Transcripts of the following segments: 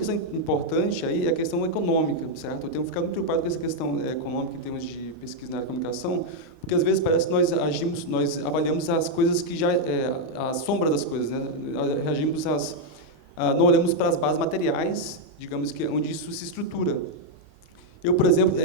questão importante aí é a questão econômica, certo? Eu tenho ficado muito preocupado com essa questão econômica em termos de pesquisa na área de comunicação, porque às vezes parece que nós avaliamos as coisas que já a sombra das coisas, né? Reagimos não olhamos para as bases materiais, digamos que onde isso se estrutura. Eu, por exemplo,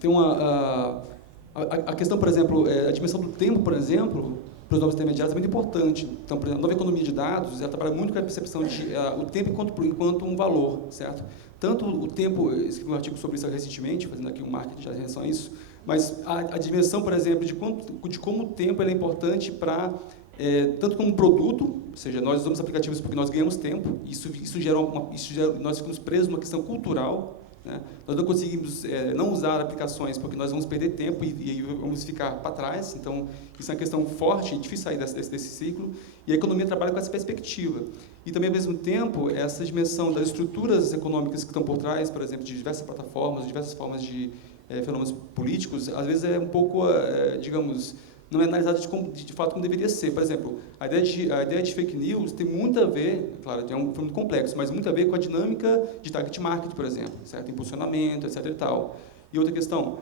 tenho a questão, por exemplo, a dimensão do tempo, por exemplo, para os novos intermediários é muito importante. Então, por exemplo, a nova economia de dados, ela trabalha muito com a percepção de o tempo enquanto um valor, certo? Tanto o tempo, eu escrevi um artigo sobre isso recentemente, fazendo aqui um marketing já em relação a isso, mas a dimensão, por exemplo, de como o tempo é importante para, tanto como produto, ou seja, nós usamos aplicativos porque nós ganhamos tempo, isso gera nós ficamos presos numa questão cultural, né? Nós não conseguimos não usar aplicações porque nós vamos perder tempo e vamos ficar para trás. Então, isso é uma questão forte e difícil sair desse ciclo. E a economia trabalha com essa perspectiva. E também, ao mesmo tempo, essa dimensão das estruturas econômicas que estão por trás, por exemplo, de diversas plataformas, diversas formas de fenômenos políticos, às vezes é um pouco, digamos, não é analisado de fato como deveria ser. Por exemplo, a ideia de fake news tem muito a ver, claro, é um fenômeno complexo, mas muito a ver com a dinâmica de target market, por exemplo, certo? Impulsionamento, etc. e tal. E outra questão,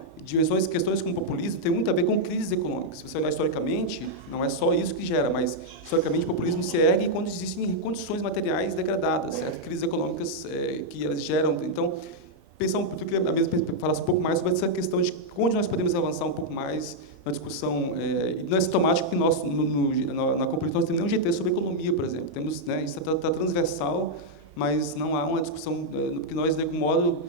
questões como populismo tem muito a ver com crises econômicas. Se você olhar historicamente, não é só isso que gera, mas historicamente o populismo se ergue quando existem condições materiais degradadas, certo? Crises econômicas que elas geram. Então, eu queria mesmo falar um pouco mais sobre essa questão de onde nós podemos avançar um pouco mais na discussão. Não é sintomático que nós, na Complexo, nós temos nenhum GT sobre economia, por exemplo. Temos, né, isso está transversal, mas não há uma discussão, porque nós, de algum modo,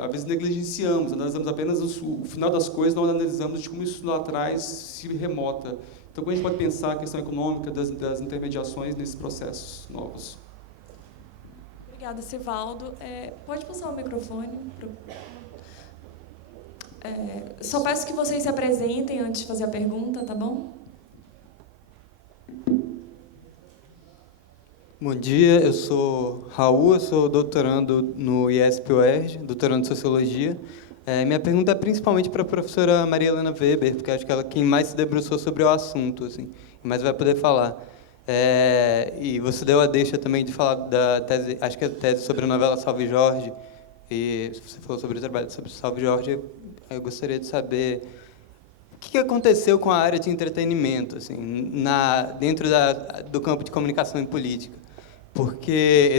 às vezes negligenciamos, analisamos apenas o final das coisas, não analisamos de como isso lá atrás se remota. Então, como a gente pode pensar a questão econômica das intermediações nesses processos novos? Obrigada, Sivaldo. Pode passar o microfone. Só peço que vocês se apresentem antes de fazer a pergunta, tá bom? Bom dia, eu sou Raul, eu sou doutorando no IESP-UERJ, doutorando em Sociologia. Minha pergunta é principalmente para a professora Maria Helena Weber, porque acho que ela é quem mais se debruçou sobre o assunto, assim, mais vai poder falar. E você deu a deixa também de falar da tese, acho que é a tese sobre a novela Salve Jorge, e você falou sobre o trabalho sobre Salve Jorge, eu gostaria de saber o que aconteceu com a área de entretenimento, assim, dentro do campo de comunicação e política. Porque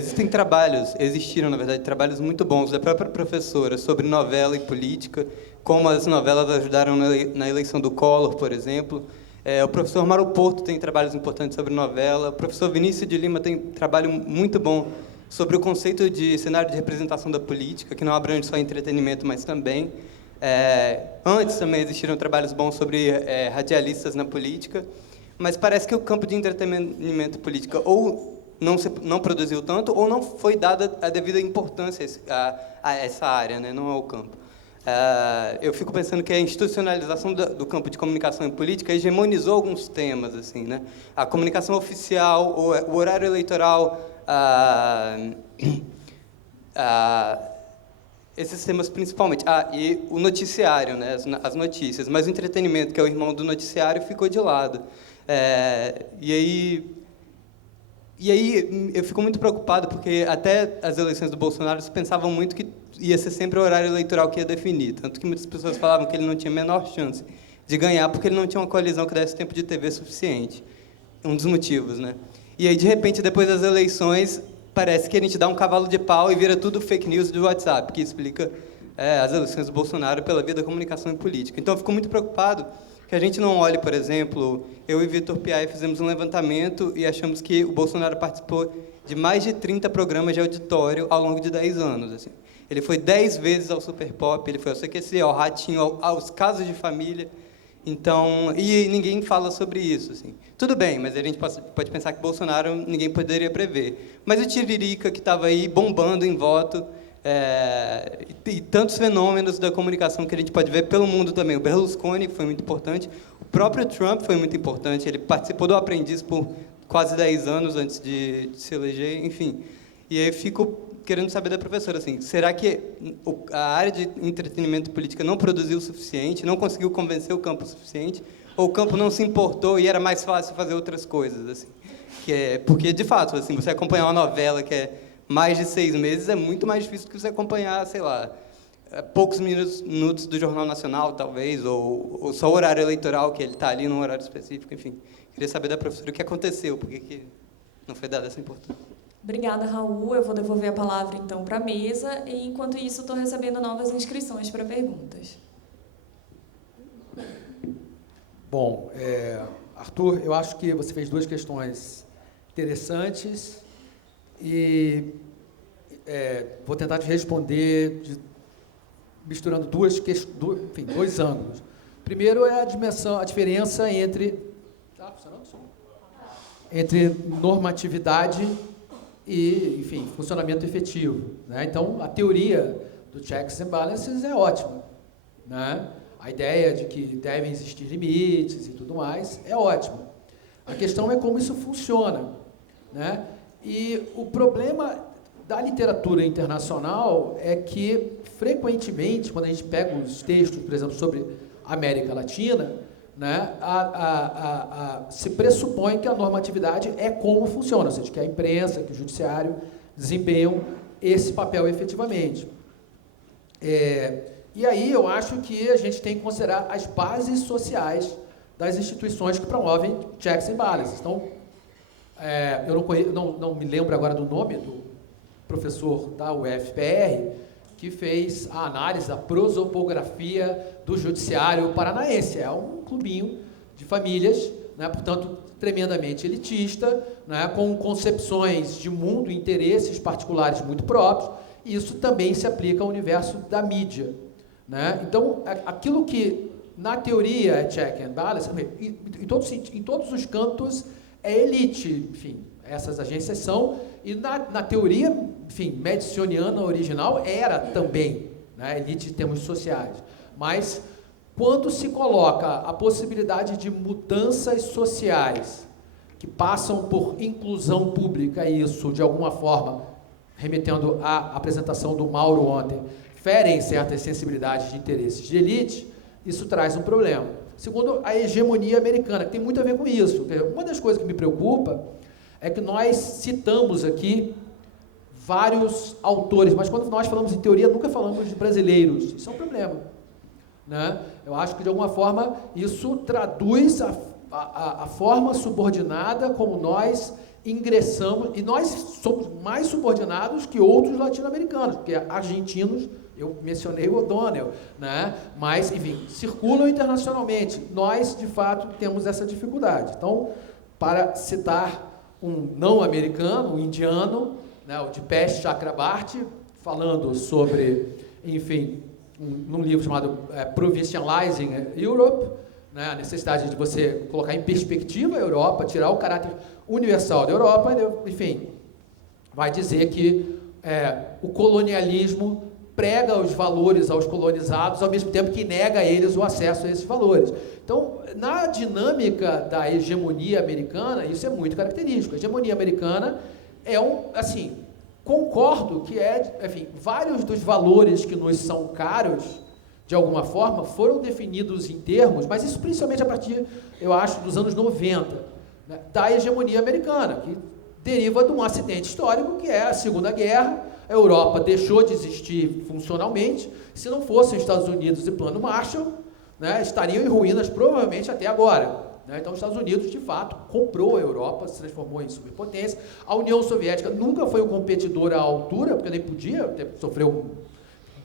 existiram, na verdade, trabalhos muito bons da própria professora sobre novela e política, como as novelas ajudaram na eleição do Collor, por exemplo. O professor Mauro Porto tem trabalhos importantes sobre novela. O professor Vinícius de Lima tem trabalho muito bom sobre o conceito de cenário de representação da política, que não abrange só entretenimento, mas também. Antes também existiram trabalhos bons sobre radialistas na política, mas parece que o campo de entretenimento política ou não produziu tanto, ou não foi dada a devida importância a essa área, né? Não ao campo. Eu fico pensando que a institucionalização do campo de comunicação e política hegemonizou alguns temas, assim, né? A comunicação oficial, o horário eleitoral, esses temas principalmente. E o noticiário, né? As notícias. Mas o entretenimento, que é o irmão do noticiário, ficou de lado. E aí eu fico muito preocupado, porque até as eleições do Bolsonaro se pensavam muito que ia ser sempre o horário eleitoral que ia definir. Tanto que muitas pessoas falavam que ele não tinha a menor chance de ganhar, porque ele não tinha uma coalizão que desse tempo de TV suficiente. Um dos motivos, né? E aí, de repente, depois das eleições, parece que a gente dá um cavalo de pau e vira tudo fake news do WhatsApp, que explica as eleições do Bolsonaro pela via da comunicação e política. Então, eu fico muito preocupado que a gente não olhe, por exemplo, eu e Vitor Piai fizemos um levantamento e achamos que o Bolsonaro participou de mais de 30 programas de auditório ao longo de 10 anos. Assim. Ele foi 10 vezes ao Super Pop, ele foi ao CQC, ao Ratinho, aos Casos de Família. Então, e ninguém fala sobre isso. Assim. Tudo bem, mas a gente pode pensar que Bolsonaro ninguém poderia prever. Mas o Tiririca, que estava aí bombando em voto, e tantos fenômenos da comunicação que a gente pode ver pelo mundo também. O Berlusconi foi muito importante, o próprio Trump foi muito importante, ele participou do Aprendiz por quase 10 anos antes de se eleger, enfim. E aí eu fico querendo saber da professora, assim, será que a área de entretenimento política não produziu o suficiente, não conseguiu convencer o campo o suficiente, ou o campo não se importou e era mais fácil fazer outras coisas, assim? Porque, de fato, assim, você acompanhar uma novela que é mais de 6 meses é muito mais difícil do que você acompanhar, sei lá, poucos minutos do Jornal Nacional, talvez, ou só o horário eleitoral, que ele está ali num horário específico, enfim. Queria saber da professora o que aconteceu, por que não foi dada essa importância. Obrigada, Raul. Eu vou devolver a palavra, então, para a mesa, e, enquanto isso, estou recebendo novas inscrições para perguntas. Bom, Arthur, eu acho que você fez 2 questões interessantes e vou tentar te responder misturando 2 ângulos. Primeiro é a diferença entre normatividade e, enfim, funcionamento efetivo, né? Então, a teoria do checks and balances é ótima, né? A ideia de que devem existir limites e tudo mais é ótima. A questão é como isso funciona, né? E o problema da literatura internacional é que, frequentemente, quando a gente pega os textos, por exemplo, sobre a América Latina, né, se pressupõe que a normatividade é como funciona, ou seja, que a imprensa, que o judiciário desempenham esse papel efetivamente. E aí eu acho que a gente tem que considerar as bases sociais das instituições que promovem checks and balances. Então, eu não me lembro agora do nome do professor da UFPR, que fez a análise da prosopografia do judiciário paranaense. É um clubinho de famílias, né, portanto, tremendamente elitista, né, com concepções de mundo e interesses particulares muito próprios, e isso também se aplica ao universo da mídia, né? Então, aquilo que, na teoria, é check and balance, em todos os cantos é elite, enfim, essas agências são, e na teoria, enfim, madisoniana original era também, né, elite em termos sociais. Mas, quando se coloca a possibilidade de mudanças sociais que passam por inclusão pública, e isso, de alguma forma, remetendo à apresentação do Mauro ontem, ferem certas sensibilidades de interesses de elite, isso traz um problema. Segundo, a hegemonia americana, que tem muito a ver com isso. Uma das coisas que me preocupa é que nós citamos aqui vários autores, mas quando nós falamos em teoria, nunca falamos de brasileiros. Isso é um problema, né? Eu acho que, de alguma forma, isso traduz a forma subordinada como nós ingressamos, e nós somos mais subordinados que outros latino-americanos, porque argentinos, eu mencionei o O'Donnell, né? Mas, enfim, circulam internacionalmente. Nós, de fato, temos essa dificuldade. Então, para citar um não-americano, um indiano, né, o Dipesh Chakrabarty, falando sobre, enfim, num livro chamado Provincializing Europe, né, a necessidade de você colocar em perspectiva a Europa, tirar o caráter universal da Europa, enfim, vai dizer que o colonialismo prega os valores aos colonizados, ao mesmo tempo que nega a eles o acesso a esses valores. Então, na dinâmica da hegemonia americana, isso é muito característico. A hegemonia americana é assim, concordo que enfim, vários dos valores que nos são caros, de alguma forma, foram definidos em termos, mas isso principalmente a partir, eu acho, dos anos 90, né, da hegemonia americana, que deriva de um acidente histórico, que é a Segunda Guerra. A Europa deixou de existir funcionalmente. Se não fossem os Estados Unidos e Plano Marshall, né, estariam em ruínas provavelmente até agora, né? Então, os Estados Unidos, de fato, comprou a Europa, se transformou em superpotência. A União Soviética nunca foi um competidor à altura, porque nem podia,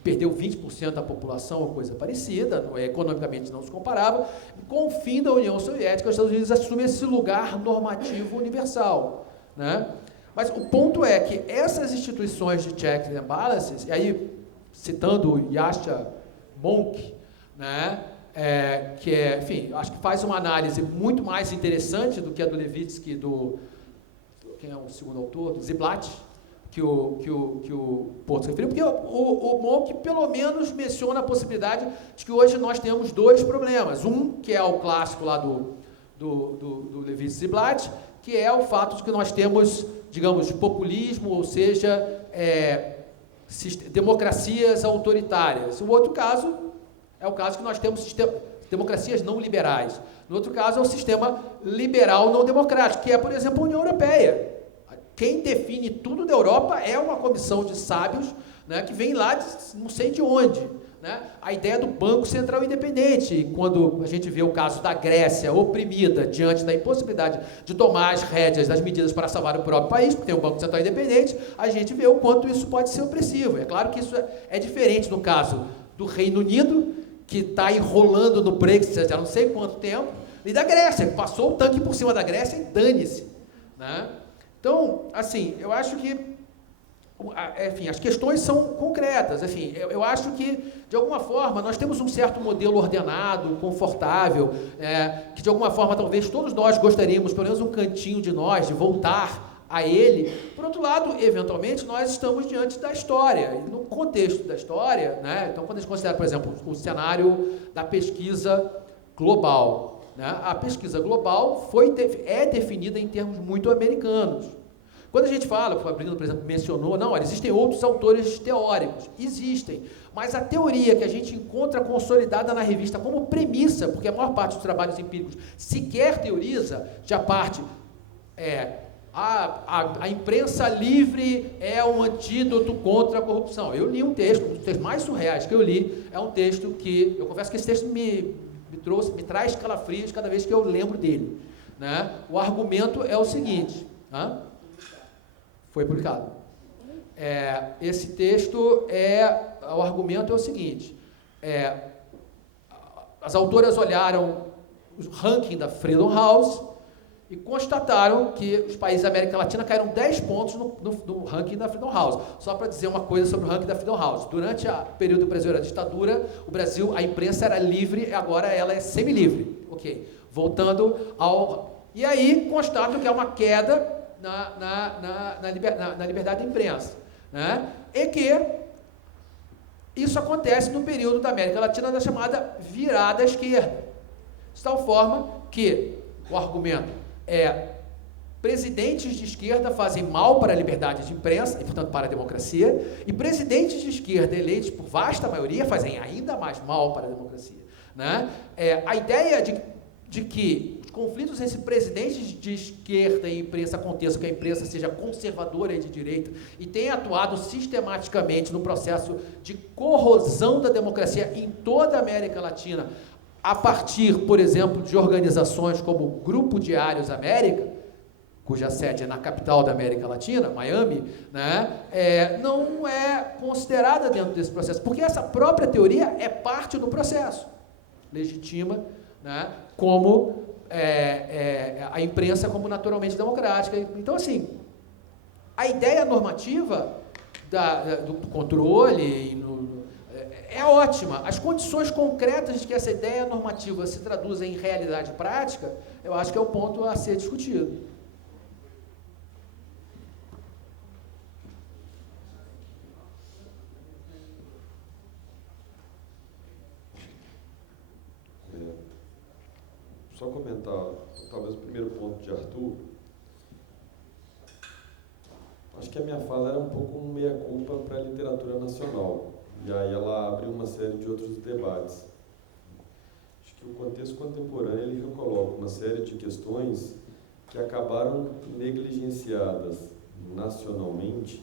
perdeu 20% da população, ou coisa parecida, economicamente não se comparava. Com o fim da União Soviética, os Estados Unidos assumem esse lugar normativo universal, né? Mas o ponto é que essas instituições de checks and balances, e aí, citando o Yasha Monk, né, que enfim, acho que faz uma análise muito mais interessante do que a do Levitsky, quem é o segundo autor? Do Ziblatt, que o Porto se referiu, porque o Monk, pelo menos, menciona a possibilidade de que hoje nós temos 2 problemas. Um, que é o clássico lá do Levitsky-Ziblatt, que é o fato de que nós temos, digamos, populismo, ou seja, democracias autoritárias. O outro caso é o caso que nós temos democracias não liberais. No outro caso é o sistema liberal não democrático, que é, por exemplo, a União Europeia. quem define tudo da Europa é uma comissão de sábios, né, que vem lá de não sei de onde. Né? A ideia do Banco Central Independente, quando a gente vê o caso da Grécia oprimida diante da impossibilidade de tomar as rédeas das medidas para salvar o próprio país, porque tem um Banco Central Independente, a gente vê o quanto isso pode ser opressivo. É claro que isso é diferente no caso do Reino Unido, que está enrolando no Brexit já não sei quanto tempo, e da Grécia, que passou o tanque por cima da Grécia e dane-se. Né? Então, assim, eu acho que enfim, as questões são concretas. Enfim, eu acho que, de alguma forma, nós temos um certo modelo ordenado, confortável, que, de alguma forma, talvez todos nós gostaríamos, pelo menos um cantinho de nós, de voltar a ele. Por outro lado, eventualmente, nós estamos diante da história. E no contexto da história, né, então, quando a gente considera, por exemplo, o cenário da pesquisa global, né, a pesquisa global é definida em termos muito americanos. Quando a gente fala, o Fabrino, por exemplo, mencionou, não, olha, existem outros autores teóricos, existem, mas a teoria que a gente encontra consolidada na revista como premissa, porque a maior parte dos trabalhos empíricos sequer teoriza, já parte, a imprensa livre é um antídoto contra a corrupção. Eu li um texto, um dos textos mais surreais que eu li, é um texto que, eu confesso que esse texto me traz calafrios cada vez que eu lembro dele. Né? O argumento é o seguinte, foi publicado. Esse texto, o argumento é o seguinte, as autoras olharam o ranking da Freedom House e constataram que os países da América Latina caíram 10 pontos no ranking da Freedom House. Só para dizer uma coisa sobre o ranking da Freedom House. Durante o período do Brasil da ditadura, o Brasil, a imprensa era livre, agora ela é semi-livre. Ok. Voltando ao... E aí, constatam que há uma queda na liberdade da imprensa, né? E que isso acontece no período da América Latina da chamada virada à esquerda, de tal forma que o argumento presidentes de esquerda fazem mal para a liberdade de imprensa e, portanto, para a democracia, e presidentes de esquerda eleitos por vasta maioria fazem ainda mais mal para a democracia. Né? A ideia de que os conflitos entre presidentes de esquerda e imprensa aconteçam, que a imprensa seja conservadora e de direita, e tenha atuado sistematicamente no processo de corrosão da democracia em toda a América Latina, a partir, por exemplo, de organizações como o Grupo Diários América, cuja sede é na capital da América Latina, Miami, né, não é considerada dentro desse processo, porque essa própria teoria é parte do processo, legitima, né, como a imprensa como naturalmente democrática. Então, assim, a ideia normativa do controle é ótima. As condições concretas de que essa ideia normativa se traduza em realidade prática, eu acho que é o ponto a ser discutido. Só comentar, talvez, o primeiro ponto de Arthur. Acho que a minha fala era um pouco um meia-culpa para a literatura nacional. E aí ela abre uma série de outros debates. Acho que o contexto contemporâneo ele recoloca uma série de questões que acabaram negligenciadas nacionalmente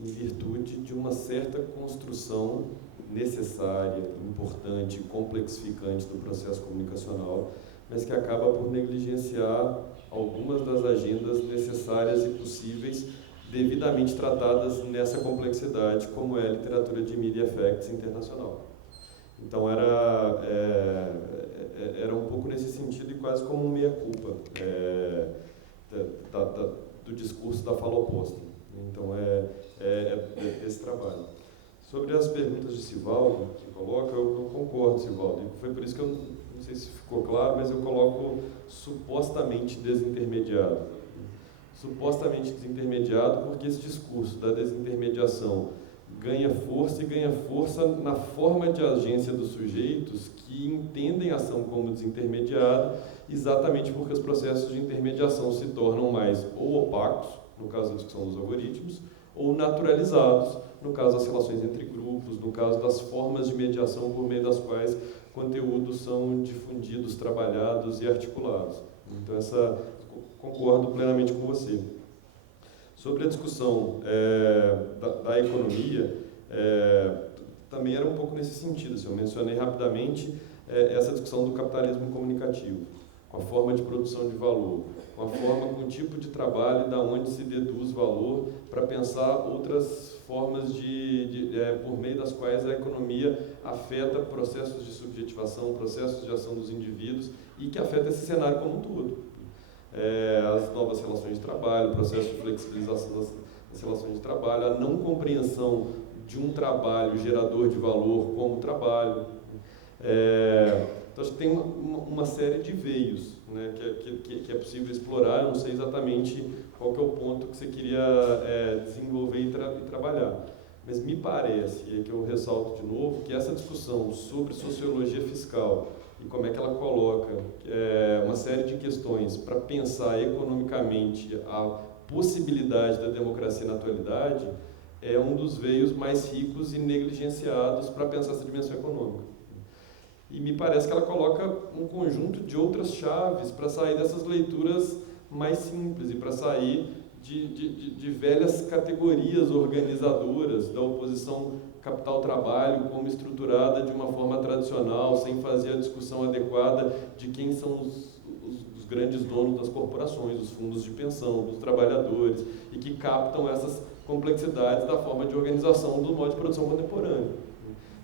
em virtude de uma certa construção necessária, importante, complexificante do processo comunicacional, mas que acaba por negligenciar algumas das agendas necessárias e possíveis devidamente tratadas nessa complexidade, como é a literatura de media effects internacional. Então era um pouco nesse sentido e quase como um meia-culpa do discurso da fala oposta. Então esse trabalho. Sobre as perguntas de Sivaldo, que coloca, eu concordo, Sivaldo. E foi por isso que eu não sei se ficou claro, mas eu coloco supostamente desintermediado. Supostamente desintermediado porque esse discurso da desintermediação ganha força na forma de agência dos sujeitos que entendem a ação como desintermediada, exatamente porque os processos de intermediação se tornam mais ou opacos, no caso da discussão dos algoritmos, ou naturalizados, no caso das relações entre grupos, no caso das formas de mediação por meio das quais conteúdos são difundidos, trabalhados e articulados. Então, concordo plenamente com você. Sobre a discussão da economia, também era um pouco nesse sentido. Assim, eu mencionei rapidamente essa discussão do capitalismo comunicativo, com a forma de produção de valor, com a forma, com o tipo de trabalho e da onde se deduz valor, para pensar outras formas por meio das quais a economia afeta processos de subjetivação, processos de ação dos indivíduos e que afeta esse cenário como um todo. As novas relações de trabalho, o processo de flexibilização das relações de trabalho, a não compreensão de um trabalho gerador de valor como trabalho. Então, acho que tem uma série de veios, né, que é possível explorar. Eu não sei exatamente qual que é o ponto que você queria desenvolver e trabalhar. Mas me parece, e é que eu ressalto de novo, que essa discussão sobre sociologia fiscal e como é que ela coloca uma série de questões para pensar economicamente a possibilidade da democracia na atualidade é um dos veios mais ricos e negligenciados para pensar essa dimensão econômica. E me parece que ela coloca um conjunto de outras chaves para sair dessas leituras mais simples e para sair de velhas categorias organizadoras da oposição capital-trabalho como estruturada de uma forma tradicional, sem fazer a discussão adequada de quem são os grandes donos das corporações, os fundos de pensão, dos trabalhadores, e que captam essas complexidades da forma de organização do modo de produção contemporâneo.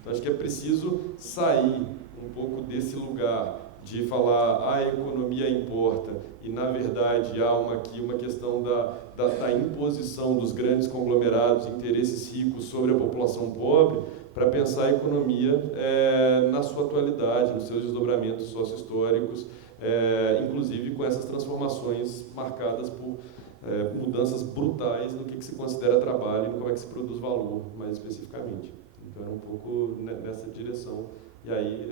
Então, acho que é preciso sair um pouco desse lugar de falar a economia importa e, na verdade, há aqui uma questão da imposição dos grandes conglomerados, interesses ricos sobre a população pobre, para pensar a economia na sua atualidade, nos seus desdobramentos sócio-históricos, inclusive com essas transformações marcadas por mudanças brutais no que se considera trabalho e no como é que se produz valor, mais especificamente. Então, era um pouco nessa direção. E aí,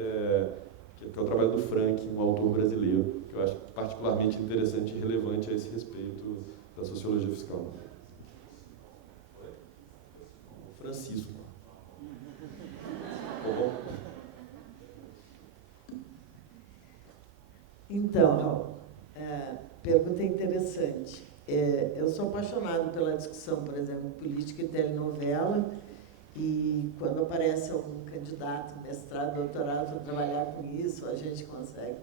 que é o trabalho do Frank, um autor brasileiro, que eu acho particularmente interessante e relevante a esse respeito da sociologia fiscal. Francisco. Bom. Então, pergunta interessante. Eu sou apaixonado pela discussão, por exemplo, política e telenovela, e quando aparece algum candidato, mestrado, doutorado, para trabalhar com isso, a gente consegue.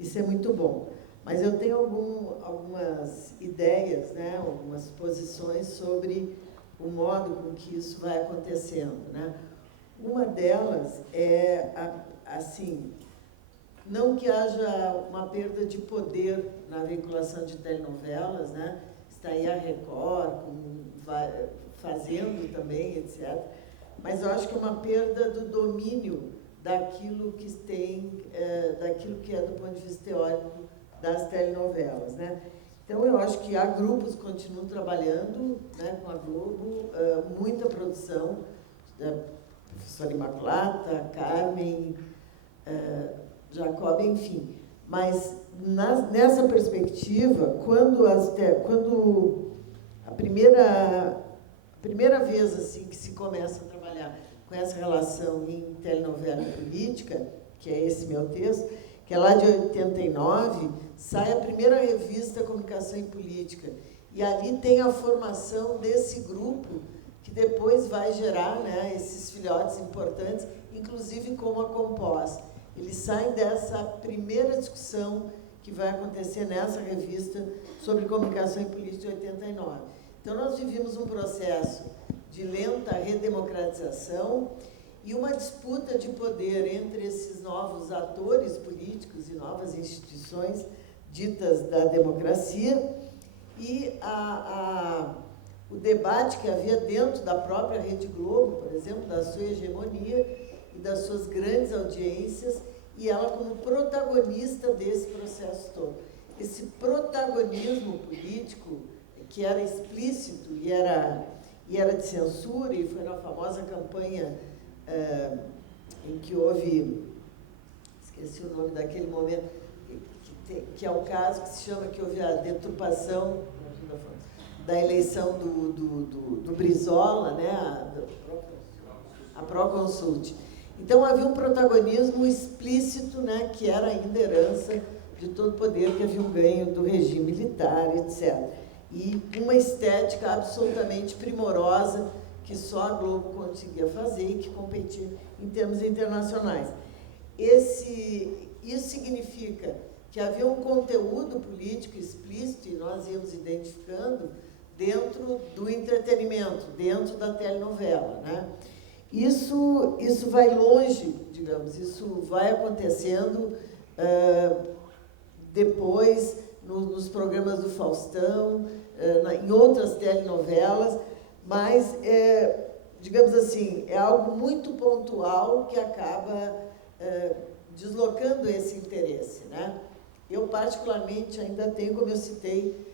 Isso é muito bom. Mas eu tenho algumas ideias, né, algumas posições sobre o modo com que isso vai acontecendo, né? Uma delas é, assim, não que haja uma perda de poder na vinculação de telenovelas, né? Está aí a Record, fazendo também, etc. Mas eu acho que é uma perda do domínio daquilo que daquilo que é do ponto de vista teórico das telenovelas, né? Então, eu acho que há grupos que continuam trabalhando, né, com a Globo, muita produção, da professora Imaculata, Carmen, Jacob, enfim. Mas, nessa perspectiva, quando a primeira vez assim, que se começa a trabalhar com essa relação em telenovela e política, que é esse meu texto, que é lá de 89, sai a primeira revista Comunicação e Política. E ali tem a formação desse grupo, que depois vai gerar, né, esses filhotes importantes, inclusive como a Compós. Eles saem dessa primeira discussão que vai acontecer nessa revista sobre comunicação e política de 89. Então, nós vivimos um processo de lenta redemocratização e uma disputa de poder entre esses novos atores políticos e novas instituições ditas da democracia e o debate que havia dentro da própria Rede Globo, por exemplo, da sua hegemonia e das suas grandes audiências, e ela como protagonista desse processo todo. Esse protagonismo político, que era explícito e era de censura, e foi na famosa campanha em que houve, esqueci o nome daquele momento, que é o caso que se chama, que houve a deturpação da eleição do Brizola, né, a Proconsult. Então, havia um protagonismo explícito, né, que era ainda herança de todo o poder que havia um ganho do regime militar, etc. e uma estética absolutamente primorosa que só a Globo conseguia fazer e que competia em termos internacionais. Isso significa que havia um conteúdo político explícito, e nós íamos identificando, dentro do entretenimento, dentro da telenovela, né? Isso vai longe, digamos, isso vai acontecendo depois nos programas do Faustão, em outras telenovelas, mas, digamos assim, é algo muito pontual que acaba deslocando esse interesse, né? Eu, particularmente, ainda tenho, como eu citei,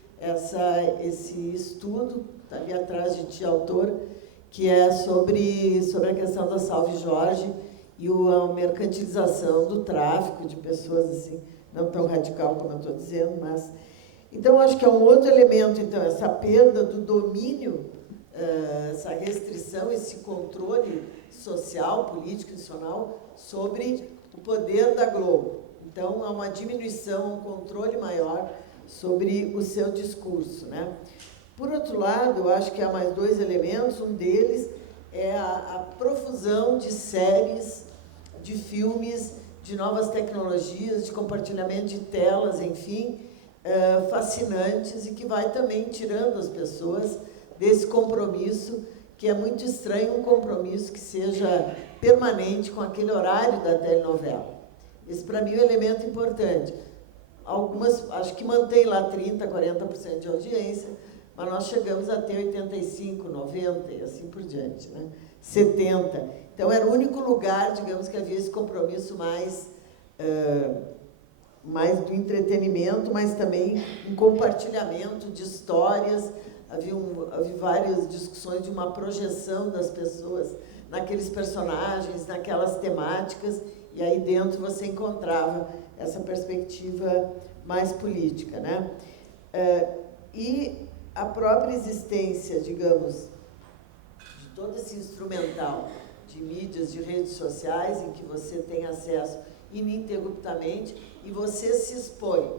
esse estudo, está ali atrás de ti, autor, que é sobre a questão da Salve Jorge e a mercantilização do tráfico de pessoas, assim, não tão radical como eu estou dizendo, mas... Então, acho que é um outro elemento, então, essa perda do domínio, essa restrição, esse controle social, político, institucional, sobre o poder da Globo. Então, há uma diminuição, um controle maior sobre o seu discurso, né? Por outro lado, eu acho que há mais dois elementos. Um deles é a profusão de séries, de filmes, de novas tecnologias, de compartilhamento de telas, enfim, fascinantes, e que vai também tirando as pessoas desse compromisso, que é muito estranho, um compromisso que seja permanente com aquele horário da telenovela. Esse, para mim, é um elemento importante. Algumas, acho que mantém lá 30%, 40% de audiência, mas nós chegamos a ter 85%, 90% e assim por diante, né? 70%. Então, era o único lugar, digamos, que havia esse compromisso mais do entretenimento, mas também um compartilhamento de histórias. Havia várias discussões de uma projeção das pessoas naqueles personagens, naquelas temáticas, e aí dentro você encontrava essa perspectiva mais política, né? E a própria existência, digamos, de todo esse instrumental de mídias, de redes sociais, em que você tem acesso ininterruptamente e você se expõe.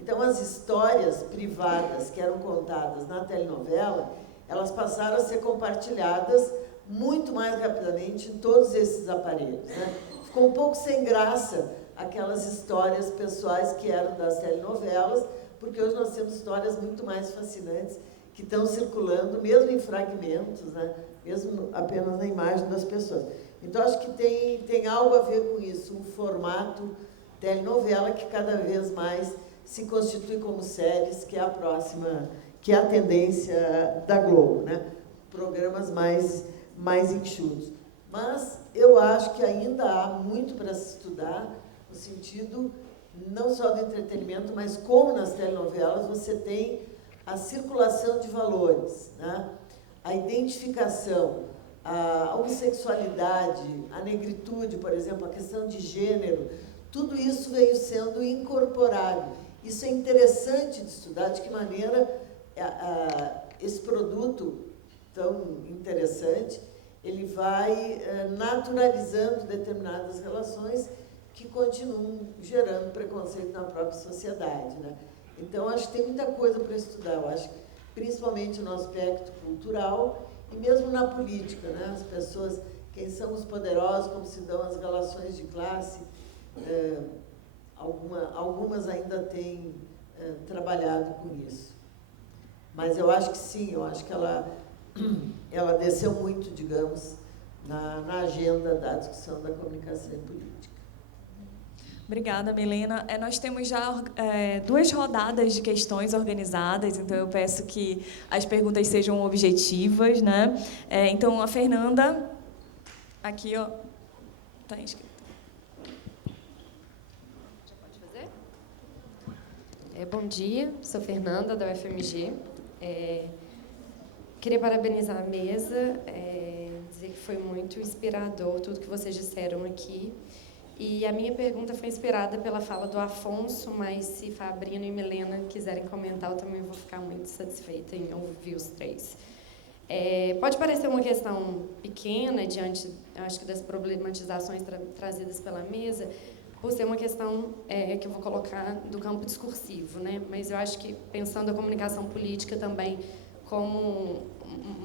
Então, as histórias privadas que eram contadas na telenovela, elas passaram a ser compartilhadas muito mais rapidamente em todos esses aparelhos, né? Ficou um pouco sem graça aquelas histórias pessoais que eram das telenovelas, porque hoje nós temos histórias muito mais fascinantes que estão circulando, mesmo em fragmentos, né? Mesmo apenas na imagem das pessoas. Então, acho que tem algo a ver com isso, um formato telenovela que cada vez mais se constitui como séries, que é a próxima, que é a tendência da Globo, né? Programas mais enxutos. Mas eu acho que ainda há muito para se estudar, no sentido não só do entretenimento, mas como nas telenovelas você tem a circulação de valores, né? A identificação, a homossexualidade, a negritude, por exemplo, a questão de gênero, tudo isso veio sendo incorporado. Isso é interessante de estudar, de que maneira esse produto tão interessante, ele vai naturalizando determinadas relações que continuam gerando preconceito na própria sociedade, né? Então, acho que tem muita coisa para estudar. Eu acho que, principalmente no aspecto cultural e mesmo na política, né? As pessoas, quem são os poderosos, como se dão as relações de classe, algumas ainda têm trabalhado com isso. Mas eu acho que sim, eu acho que ela desceu muito, digamos, na agenda da discussão da comunicação e política. Obrigada, Milena. Nós temos já 2 rodadas de questões organizadas, então eu peço que as perguntas sejam objetivas, né? Então, a Fernanda, aqui, ó, está inscrita. Já pode fazer? Bom dia, sou Fernanda, da UFMG. Queria parabenizar a mesa, dizer que foi muito inspirador tudo que vocês disseram aqui. E a minha pergunta foi inspirada pela fala do Afonso, mas se Fabrino e Milena quiserem comentar, eu também vou ficar muito satisfeita em ouvir os 3. Pode parecer uma questão pequena, diante, acho que, das problematizações trazidas pela mesa, por ser uma questão que eu vou colocar do campo discursivo, né? Mas eu acho que, pensando a comunicação política também como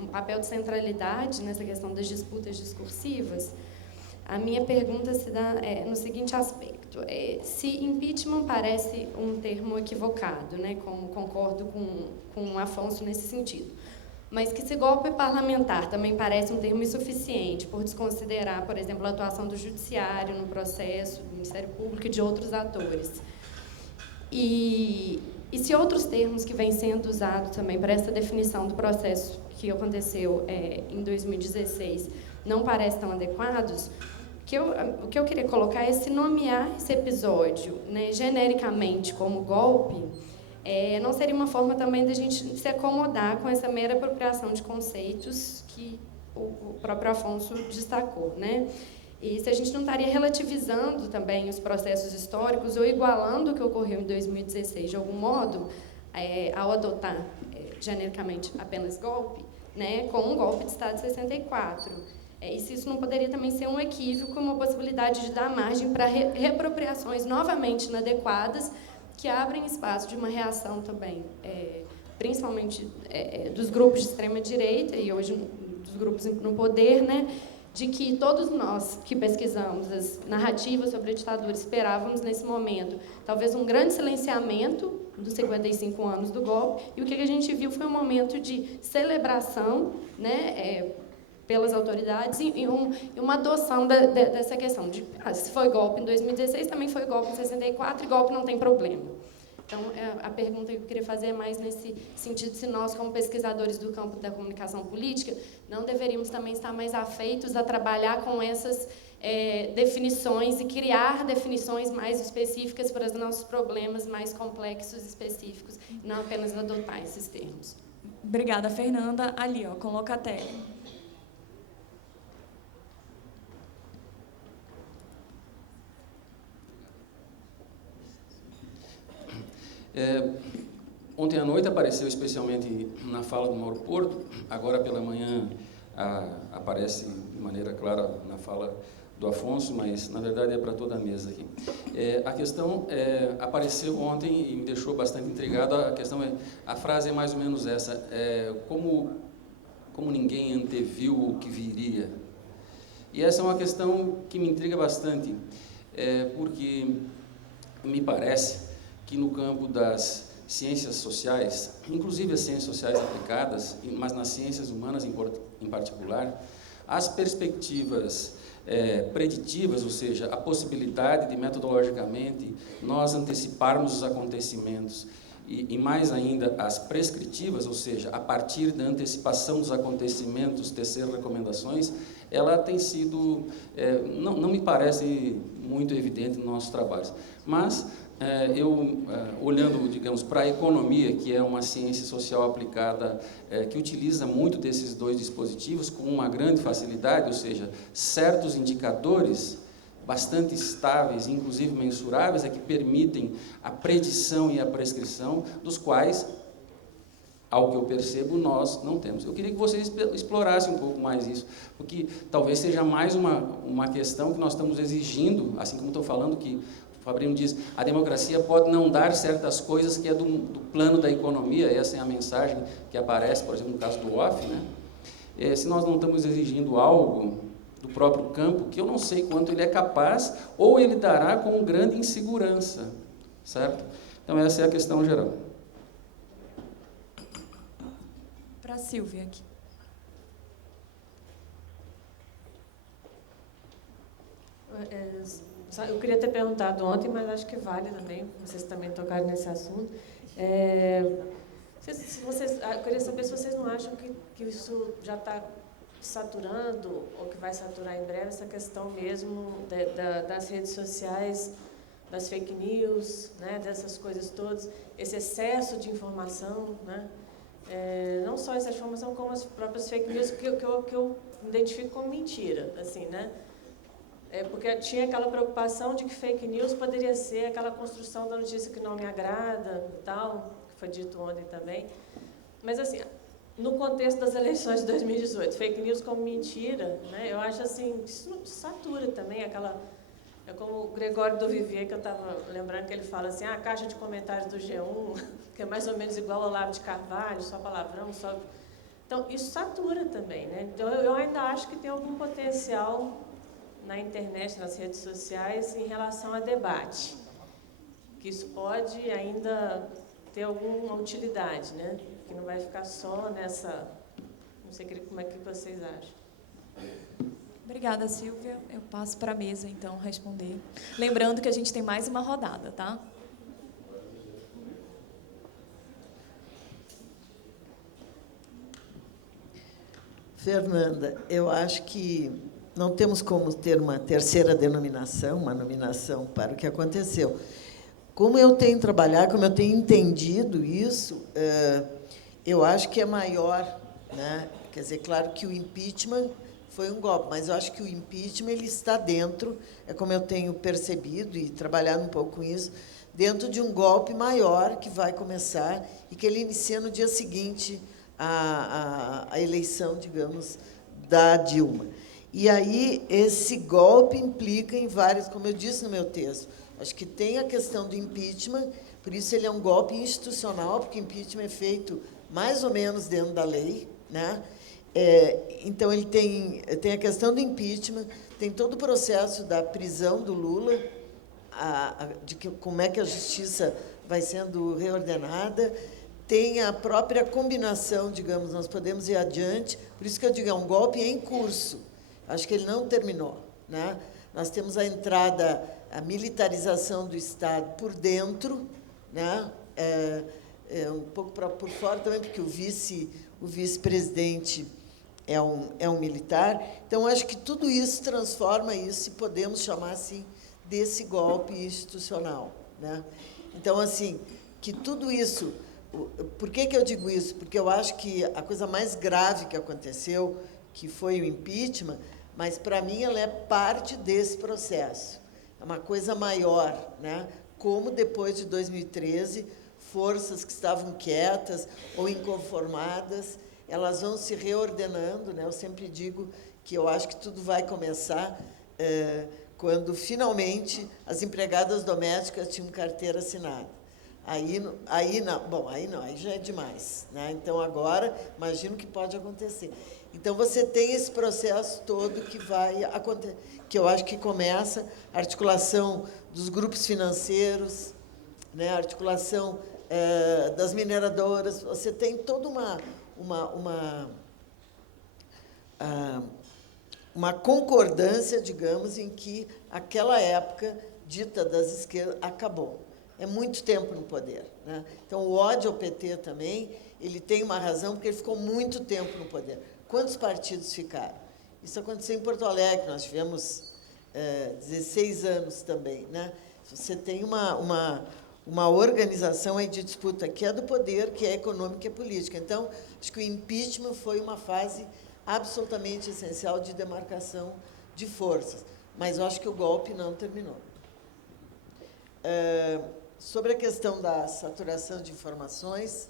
um papel de centralidade nessa questão das disputas discursivas, a minha pergunta se dá no seguinte aspecto. Se impeachment parece um termo equivocado, né? Como concordo com o Afonso nesse sentido, mas que se golpe parlamentar também parece um termo insuficiente por desconsiderar, por exemplo, a atuação do judiciário no processo, do Ministério Público e de outros atores. E se outros termos que vêm sendo usados também para essa definição do processo que aconteceu em 2016 não parecem tão adequados, o que eu queria colocar é se nomear esse episódio, né, genericamente como golpe, não seria uma forma também da gente se acomodar com essa mera apropriação de conceitos que o próprio Afonso destacou, né? E se a gente não estaria relativizando também os processos históricos ou igualando o que ocorreu em 2016 de algum modo, ao adotar genericamente apenas golpe, né, com um golpe de Estado de 64. E se isso não poderia também ser um equívoco, uma possibilidade de dar margem para reapropriações novamente inadequadas, que abrem espaço de uma reação também, principalmente dos grupos de extrema-direita e hoje dos grupos no poder, né, de que todos nós que pesquisamos as narrativas sobre a ditadura esperávamos nesse momento talvez um grande silenciamento dos 55 anos do golpe, e o que a gente viu foi um momento de celebração, né, pelas autoridades e uma adoção dessa questão de se foi golpe em 2016, também foi golpe em 64 e golpe não tem problema. Então, a pergunta que eu queria fazer é mais nesse sentido, se nós, como pesquisadores do campo da comunicação política, não deveríamos também estar mais afeitos a trabalhar com essas definições e criar definições mais específicas para os nossos problemas mais complexos e específicos, e não apenas adotar esses termos. Obrigada, Fernanda. Ali, ó, com Locatelli. Ontem à noite apareceu especialmente na fala do Mauro Porto, agora pela manhã aparece de maneira clara na fala do Afonso, mas na verdade é para toda a mesa aqui. A questão apareceu ontem e me deixou bastante intrigado. A questão a frase é mais ou menos essa: como ninguém anteviu o que viria. E essa é uma questão que me intriga bastante, porque me parece que no campo das ciências sociais, inclusive as ciências sociais aplicadas, mas nas ciências humanas em particular, as perspectivas preditivas, ou seja, a possibilidade de metodologicamente nós anteciparmos os acontecimentos e mais ainda as prescritivas, ou seja, a partir da antecipação dos acontecimentos tecer recomendações, ela tem sido, não me parece muito evidente nos nossos trabalhos, mas olhando, digamos, para a economia, que é uma ciência social aplicada, que utiliza muito desses dois dispositivos com uma grande facilidade, ou seja, certos indicadores bastante estáveis, inclusive mensuráveis, que permitem a predição e a prescrição, dos quais, ao que eu percebo, nós não temos. Eu queria que vocês explorassem um pouco mais isso, porque talvez seja mais uma questão que nós estamos exigindo, assim como estou falando que o Fabrino diz, a democracia pode não dar certas coisas que é do plano da economia, essa é a mensagem que aparece, por exemplo, no caso do OFF, né? Se nós não estamos exigindo algo do próprio campo, que eu não sei quanto ele é capaz, ou ele dará com grande insegurança, certo? Então, essa é a questão geral. Para a Silvia aqui. Eu queria ter perguntado ontem, mas acho que vale também, vocês também tocaram nesse assunto. Eu queria saber se vocês não acham que isso já está saturando, ou que vai saturar em breve, essa questão mesmo das redes sociais, das fake news, né, dessas coisas todas, esse excesso de informação, né? Não só essa informação, como as próprias fake news, que eu identifico como mentira, assim, né? Porque tinha aquela preocupação de que fake news poderia ser aquela construção da notícia que não me agrada, tal, que foi dito ontem também. Mas, assim, no contexto das eleições de 2018, fake news como mentira, né, eu acho assim, isso satura também É como o Gregório do Vivier, que eu estava lembrando, que ele fala assim, a caixa de comentários do G1, que é mais ou menos igual ao Olavo de Carvalho, só palavrão, só... Então, isso satura também, né? Então, eu ainda acho que tem algum potencial na internet, nas redes sociais, em relação a debate. Que isso pode ainda ter alguma utilidade, né? Que não vai ficar só nessa... Não sei como é que vocês acham. Obrigada, Silvia. Eu passo para a mesa, então, responder. Lembrando que a gente tem mais uma rodada, tá? Fernanda, eu acho que não temos como ter uma terceira denominação, uma nominação para o que aconteceu. Como eu tenho trabalhado, como eu tenho entendido isso, eu acho que é maior, né? Quer dizer, claro que o impeachment foi um golpe, mas eu acho que o impeachment ele está dentro, é como eu tenho percebido e trabalhado um pouco com isso, dentro de um golpe maior que vai começar e que ele inicia no dia seguinte à eleição, digamos, da Dilma. E aí esse golpe implica em vários, como eu disse no meu texto, acho que tem a questão do impeachment, por isso ele é um golpe institucional, porque o impeachment é feito mais ou menos dentro da lei, né? Então, ele tem a questão do impeachment, tem todo o processo da prisão do Lula, de como é que a justiça vai sendo reordenada, tem a própria combinação, digamos, nós podemos ir adiante, por isso que eu digo, é um golpe em curso, acho que ele não terminou, né? Nós temos a entrada, a militarização do Estado por dentro, né? Um pouco por fora também, porque o vice-presidente é um militar. Então, acho que tudo isso transforma isso, se podemos chamar assim, desse golpe institucional, né? Então, assim, que tudo isso... Por que eu digo isso? Porque eu acho que a coisa mais grave que aconteceu, que foi o impeachment, mas, para mim, ela é parte desse processo. É uma coisa maior, né? Como, depois de 2013, forças que estavam quietas ou inconformadas, elas vão se reordenando, né? Eu sempre digo que eu acho que tudo vai começar quando, finalmente, as empregadas domésticas tinham carteira assinada. Aí já é demais, né? Então, agora, imagino que pode acontecer. Então, você tem esse processo todo que vai acontecer, que eu acho que começa a articulação dos grupos financeiros, né? A articulação das mineradoras, você tem toda uma concordância, digamos, em que aquela época dita das esquerdas acabou. É muito tempo no poder, né? Então, o ódio ao PT também, ele tem uma razão, porque ele ficou muito tempo no poder. Quantos partidos ficaram? Isso aconteceu em Porto Alegre, nós tivemos 16 anos também, né? Você tem uma organização aí de disputa que é do poder, que é econômica e política. Então, acho que o impeachment foi uma fase absolutamente essencial de demarcação de forças. Mas eu acho que o golpe não terminou. Sobre a questão da saturação de informações,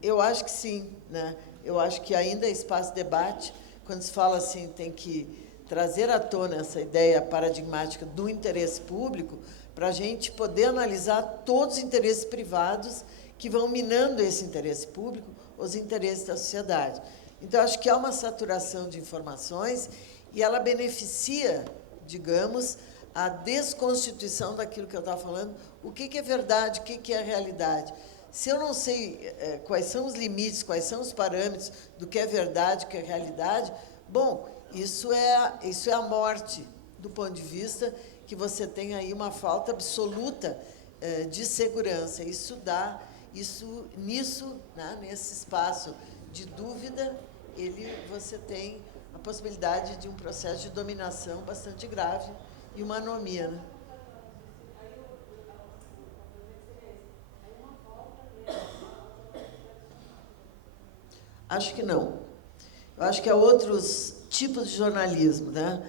eu acho que sim, né? Eu acho que ainda é espaço de debate. Quando se fala assim, tem que trazer à tona essa ideia paradigmática do interesse público, para a gente poder analisar todos os interesses privados que vão minando esse interesse público, os interesses da sociedade. Então, acho que há uma saturação de informações e ela beneficia, digamos, a desconstituição daquilo que eu estava falando, o que é verdade, o que é realidade. Se eu não sei quais são os limites, quais são os parâmetros do que é verdade, o que é realidade, bom, isso é a morte, do ponto de vista que você tem aí uma falta absoluta de segurança. Nisso, né, nesse espaço de dúvida, você tem a possibilidade de um processo de dominação bastante grave e uma anomia, né? Acho que não. Eu acho que há outros tipos de jornalismo, né?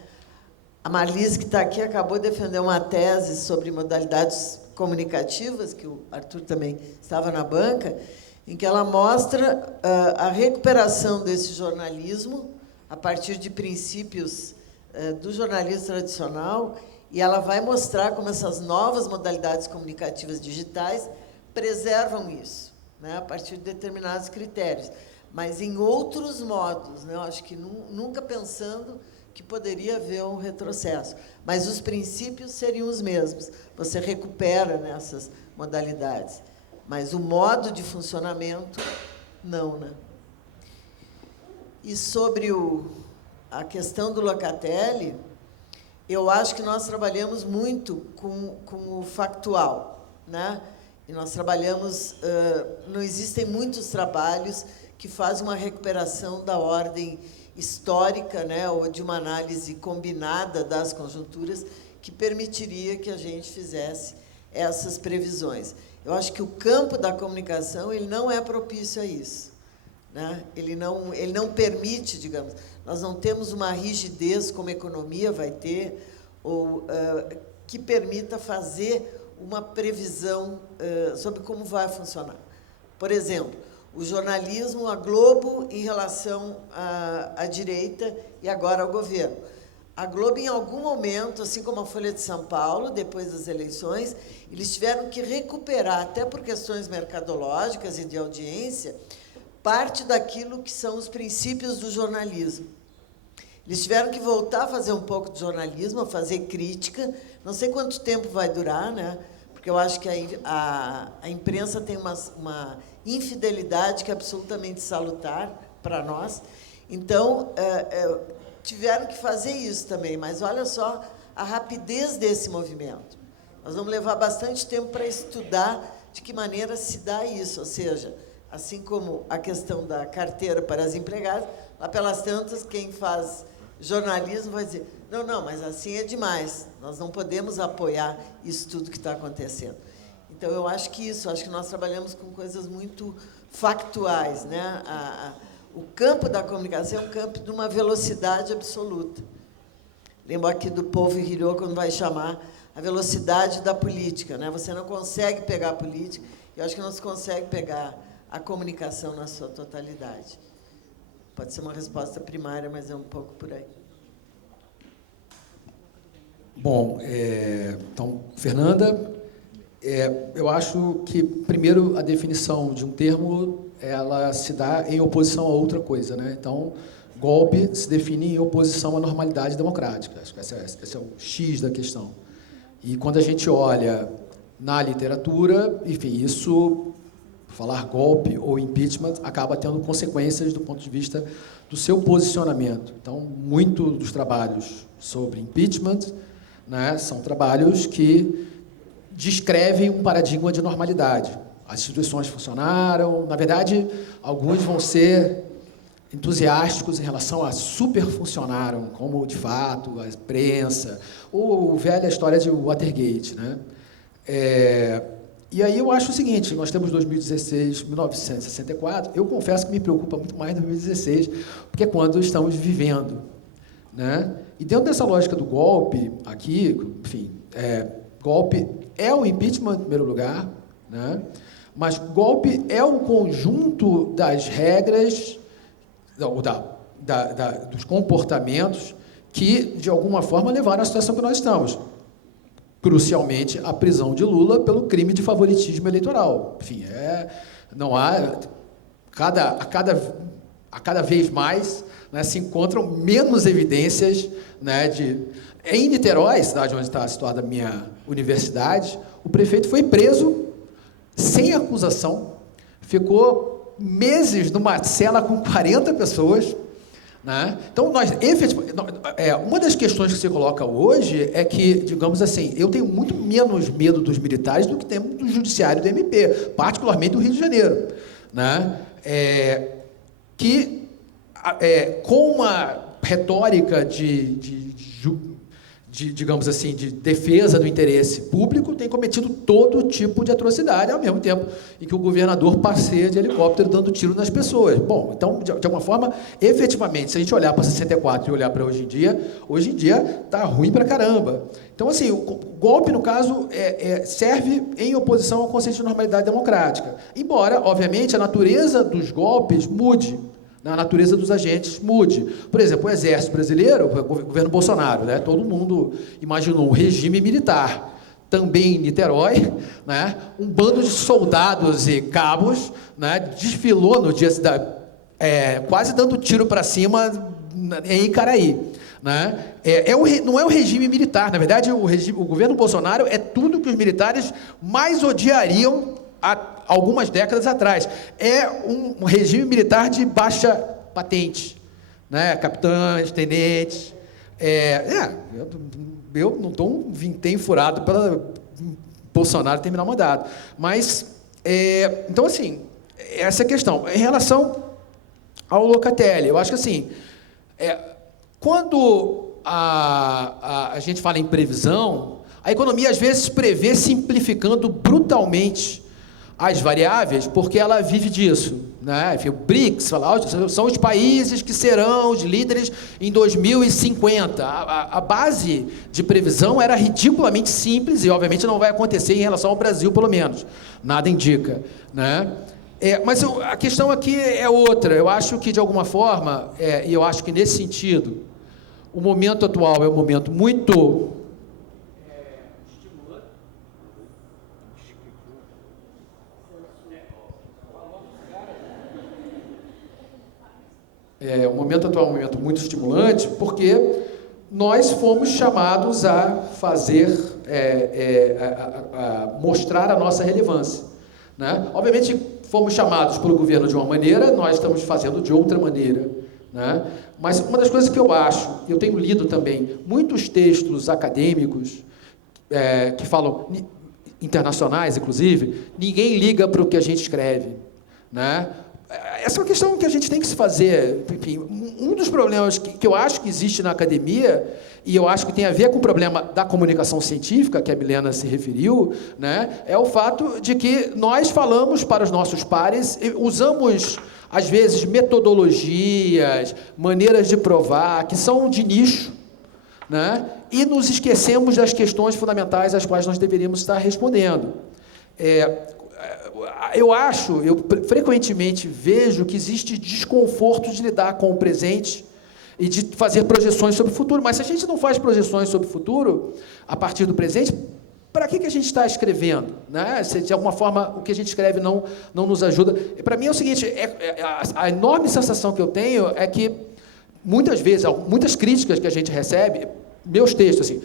A Marlise, que está aqui, acabou de defender uma tese sobre modalidades comunicativas, que o Arthur também estava na banca, em que ela mostra a recuperação desse jornalismo a partir de princípios do jornalismo tradicional E ela vai mostrar como essas novas modalidades comunicativas digitais preservam isso, né, a partir de determinados critérios, mas em outros modos, né, eu acho que nunca pensando que poderia haver um retrocesso, mas os princípios seriam os mesmos, você recupera nessas modalidades, mas o modo de funcionamento, não, né? E sobre a questão do Locatelli, eu acho que nós trabalhamos muito com o factual, né? E nós trabalhamos, não existem muitos trabalhos que fazem uma recuperação da ordem histórica, né, ou de uma análise combinada das conjunturas que permitiria que a gente fizesse essas previsões. Eu acho que o campo da comunicação ele não é propício a isso, né? Ele não permite, digamos, nós não temos uma rigidez como a economia vai ter, ou que permita fazer uma previsão sobre como vai funcionar. Por exemplo, o jornalismo, a Globo, em relação à direita e agora ao governo. A Globo, em algum momento, assim como a Folha de São Paulo, depois das eleições, eles tiveram que recuperar, até por questões mercadológicas e de audiência, parte daquilo que são os princípios do jornalismo. Eles tiveram que voltar a fazer um pouco de jornalismo, a fazer crítica. Não sei quanto tempo vai durar, né? Porque eu acho que a imprensa tem uma infidelidade que é absolutamente salutar para nós. Então, tiveram que fazer isso também, mas olha só a rapidez desse movimento. Nós vamos levar bastante tempo para estudar de que maneira se dá isso, ou seja, assim como a questão da carteira para as empregadas, lá pelas tantas, quem faz jornalismo vai dizer, não, mas assim é demais, nós não podemos apoiar isso tudo que está acontecendo. Então, eu acho que nós trabalhamos com coisas muito factuais, né? O campo da comunicação é um campo de uma velocidade absoluta. Lembro aqui do Paul Virilio, quando vai chamar a velocidade da política, né? Você não consegue pegar a política, eu acho que não se consegue pegar a comunicação na sua totalidade. Pode ser uma resposta primária, mas é um pouco por aí. Bom, então, Fernanda, eu acho que, primeiro, a definição de um termo, ela se dá em oposição a outra coisa, né? Então, golpe se define em oposição à normalidade democrática. Acho que esse é o X da questão. E quando a gente olha na literatura, enfim, isso, falar golpe ou impeachment, acaba tendo consequências do ponto de vista do seu posicionamento. Então, muito dos trabalhos sobre impeachment, né, são trabalhos que descrevem um paradigma de normalidade. As instituições funcionaram, na verdade, alguns vão ser entusiásticos em relação a superfuncionaram, como, de fato, a imprensa, ou a velha história de Watergate, né? E aí eu acho o seguinte, nós temos 2016, 1964, eu confesso que me preocupa muito mais 2016, porque é quando estamos vivendo, né? E dentro dessa lógica do golpe, aqui, enfim, golpe é o impeachment, em primeiro lugar, né? Mas golpe é o conjunto das regras, dos comportamentos que, de alguma forma, levaram à situação que nós estamos. Crucialmente, a prisão de Lula pelo crime de favoritismo eleitoral. Enfim, não há... A cada vez mais, né, se encontram menos evidências, né, Em Niterói, cidade onde está situada a minha universidade, o prefeito foi preso sem acusação, ficou meses numa cela com 40 pessoas, né? Então, uma das questões que se coloca hoje é que, digamos assim, eu tenho muito menos medo dos militares do que temos do judiciário do MP, particularmente do Rio de Janeiro, né? Com uma retórica digamos assim, de defesa do interesse público, tem cometido todo tipo de atrocidade, ao mesmo tempo em que o governador passeia de helicóptero dando tiro nas pessoas. Bom, então, de alguma forma, efetivamente, se a gente olhar para 64 e olhar para hoje em dia está ruim para caramba. Então, assim, o golpe, no caso, serve em oposição ao conceito de normalidade democrática. Embora, obviamente, a natureza dos golpes mude, a natureza dos agentes mude. Por exemplo, o Exército Brasileiro, o governo Bolsonaro, né? Todo mundo imaginou um regime militar. Também em Niterói, né? Um bando de soldados e cabos, né? Desfilou no dia quase dando tiro para cima em Icaraí. Né? Não é o regime militar, na verdade, o governo Bolsonaro é tudo que os militares mais odiariam há algumas décadas atrás. É um regime militar de baixa patente, né? Capitães, tenentes. Eu não estou um vintém furado para Bolsonaro terminar o mandato. Mas, então, assim, essa é a questão. Em relação ao Locatelli, eu acho que, assim, quando a gente fala em previsão, a economia, às vezes, prevê simplificando brutalmente as variáveis, porque ela vive disso. Né? Enfim, o BRICS são os países que serão os líderes em 2050. A base de previsão era ridiculamente simples e, obviamente, não vai acontecer em relação ao Brasil, pelo menos. Nada indica. Né? Mas a questão aqui é outra. Eu acho que, de alguma forma, e eu acho que, nesse sentido, o momento atual é um momento muito... O momento atual é um momento muito estimulante, porque nós fomos chamados a fazer, a mostrar a nossa relevância. Né? Obviamente, fomos chamados pelo governo de uma maneira, nós estamos fazendo de outra maneira. Né? Mas uma das coisas que eu acho, eu tenho lido também, muitos textos acadêmicos que falam, internacionais, inclusive, ninguém liga para o que a gente escreve. Né? Essa é uma questão que a gente tem que se fazer. Enfim, um dos problemas que eu acho que existe na academia, e eu acho que tem a ver com o problema da comunicação científica, que a Milena se referiu, né, é o fato de que nós falamos para os nossos pares, usamos, às vezes, metodologias, maneiras de provar, que são de nicho, né, e nos esquecemos das questões fundamentais às quais nós deveríamos estar respondendo. Eu frequentemente vejo que existe desconforto de lidar com o presente e de fazer projeções sobre o futuro. Mas se a gente não faz projeções sobre o futuro a partir do presente, para que a gente está escrevendo? Né? Se de alguma forma o que a gente escreve não nos ajuda. Para mim é o seguinte, a enorme sensação que eu tenho é que, muitas vezes, muitas críticas que a gente recebe, meus textos, assim,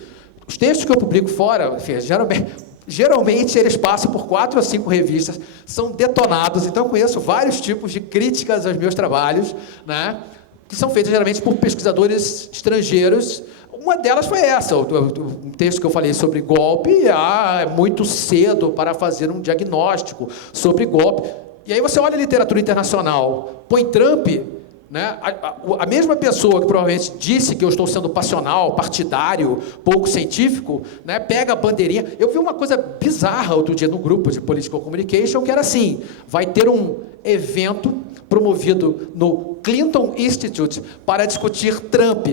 os textos que eu publico fora, enfim, geralmente eles passam por 4 ou 5 revistas, são detonados, então eu conheço vários tipos de críticas aos meus trabalhos, né, que são feitas geralmente por pesquisadores estrangeiros. Uma delas foi essa, um texto que eu falei sobre golpe, é muito cedo para fazer um diagnóstico sobre golpe. E aí você olha a literatura internacional, põe Trump, né? A mesma pessoa que provavelmente disse que eu estou sendo passional, partidário, pouco científico, né? Pega a bandeirinha. Eu vi uma coisa bizarra outro dia no grupo de Political Communication, que era assim, vai ter um evento promovido no Clinton Institute para discutir Trump.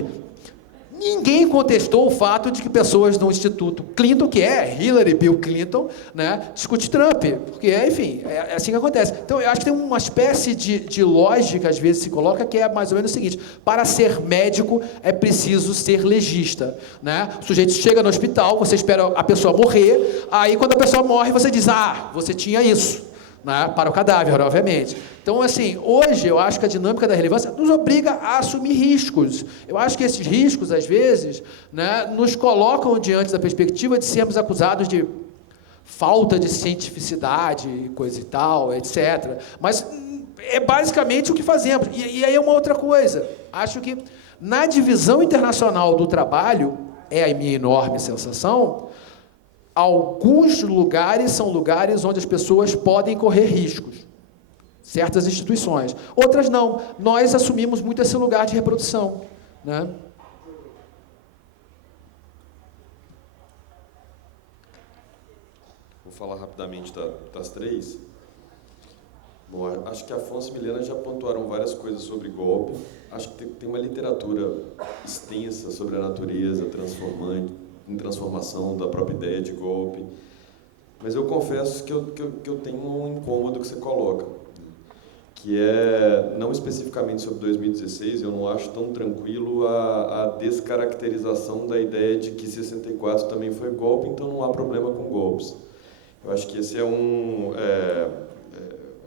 Ninguém contestou o fato de que pessoas no Instituto Clinton, que é Hillary, Bill Clinton, né, discute Trump, porque, enfim, é assim que acontece. Então, eu acho que tem uma espécie de lógica, às vezes, se coloca, que é mais ou menos o seguinte: para ser médico, é preciso ser legista. Né? O sujeito chega no hospital, você espera a pessoa morrer, aí, quando a pessoa morre, você diz, você tinha isso. Né, para o cadáver, obviamente. Então, assim, hoje eu acho que a dinâmica da relevância nos obriga a assumir riscos. Eu acho que esses riscos, às vezes, né, nos colocam diante da perspectiva de sermos acusados de falta de cientificidade, coisa e tal, etc. Mas é basicamente o que fazemos. E aí é uma outra coisa. Acho que na divisão internacional do trabalho, é a minha enorme sensação, alguns lugares são lugares onde as pessoas podem correr riscos, certas instituições. Outras não. Nós assumimos muito esse lugar de reprodução. Né? Vou falar rapidamente das 3. Bom, acho que Afonso e Milena já pontuaram várias coisas sobre golpe. Acho que tem uma literatura extensa sobre a natureza em transformação da própria ideia de golpe. Mas eu confesso que eu tenho um incômodo que você coloca. que é, não especificamente sobre 2016, eu não acho tão tranquilo a descaracterização da ideia de que 64 também foi golpe, então não há problema com golpes. Eu acho que esse é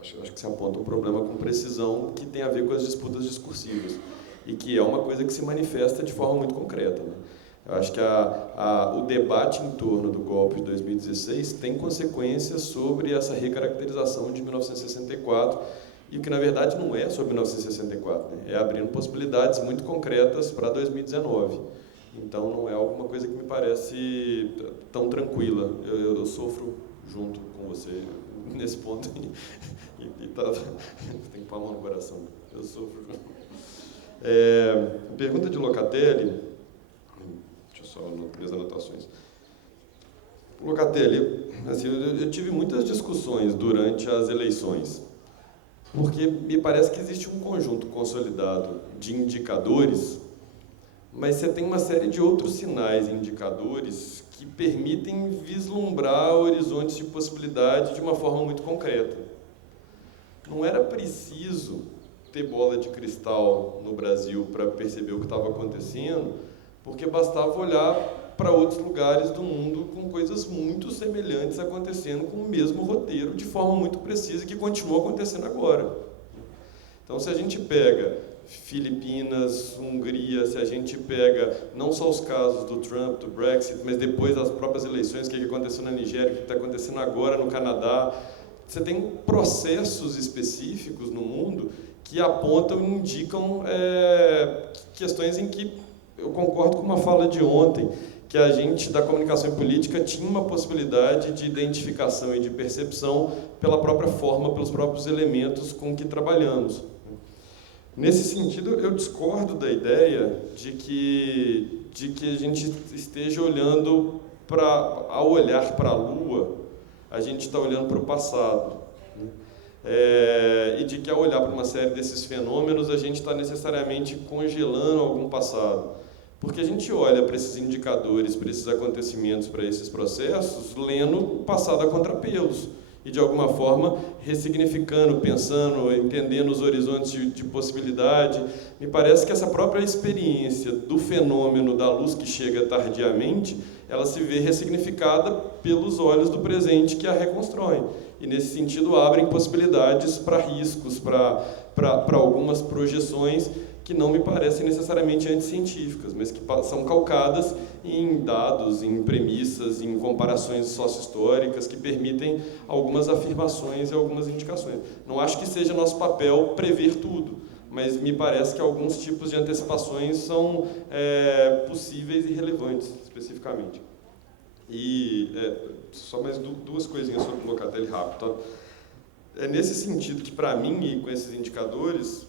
acho que se aponta um problema com precisão que tem a ver com as disputas discursivas e que é uma coisa que se manifesta de forma muito concreta, né? Eu acho que o debate em torno do golpe de 2016 tem consequências sobre essa recaracterização de 1964 e o que, na verdade, não é sobre 1964, né? É abrindo possibilidades muito concretas para 2019. Então, não é alguma coisa que me parece tão tranquila. Eu sofro junto com você nesse ponto e tem que pôr a mão no coração. Eu sofro junto. Pergunta de Locatelli. Deixa eu só anotar as anotações. Locatelli, assim, eu tive muitas discussões durante as eleições, porque me parece que existe um conjunto consolidado de indicadores, mas você tem uma série de outros sinais e indicadores que permitem vislumbrar horizontes de possibilidade de uma forma muito concreta. Não era preciso ter bola de cristal no Brasil para perceber o que estava acontecendo, porque bastava olhar para outros lugares do mundo com coisas muito semelhantes acontecendo com o mesmo roteiro, de forma muito precisa, que continua acontecendo agora. Então, se a gente pega Filipinas, Hungria, se a gente pega não só os casos do Trump, do Brexit, mas depois as próprias eleições, o que aconteceu na Nigéria, o que está acontecendo agora no Canadá, você tem processos específicos no mundo que apontam e indicam questões em que eu concordo com uma fala de ontem, que a gente, da comunicação e política, tinha uma possibilidade de identificação e de percepção pela própria forma, pelos próprios elementos com que trabalhamos. Nesse sentido, eu discordo da ideia de que a gente esteja olhando ao olhar para a Lua, a gente está olhando para o passado. E de que ao olhar para uma série desses fenômenos, a gente está necessariamente congelando algum passado. Porque a gente olha para esses indicadores, para esses acontecimentos, para esses processos, lendo o passado a contrapelos. E, de alguma forma, ressignificando, pensando, entendendo os horizontes de possibilidade. Me parece que essa própria experiência do fenômeno da luz que chega tardiamente, ela se vê ressignificada pelos olhos do presente que a reconstroem. E, nesse sentido, abrem possibilidades para riscos, para algumas projeções que não me parecem necessariamente anticientíficas, mas que são calcadas em dados, em premissas, em comparações sócio-históricas que permitem algumas afirmações e algumas indicações. Não acho que seja nosso papel prever tudo, mas me parece que alguns tipos de antecipações são possíveis e relevantes, especificamente. E só mais duas coisinhas sobre o Locatelli rápido. Tá? É nesse sentido que, para mim, e com esses indicadores,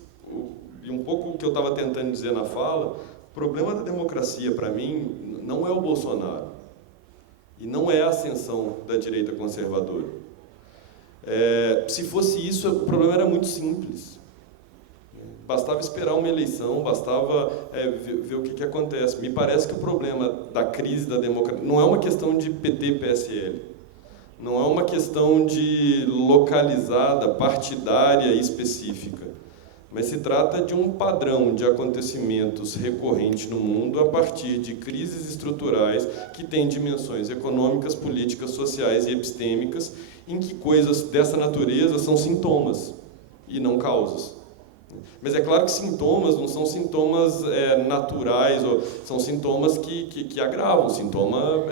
e um pouco o que eu estava tentando dizer na fala, o problema da democracia, para mim, não é o Bolsonaro. E não é a ascensão da direita conservadora. Se fosse isso, o problema era muito simples. Bastava esperar uma eleição, bastava ver o que acontece. Me parece que o problema da crise da democracia não é uma questão de PT e PSL. Não é uma questão de localizada, partidária e específica. Mas se trata de um padrão de acontecimentos recorrente no mundo a partir de crises estruturais que têm dimensões econômicas, políticas, sociais e epistêmicas, em que coisas dessa natureza são sintomas e não causas. Mas é claro que sintomas não são sintomas naturais, ou são sintomas que agravam. O sintoma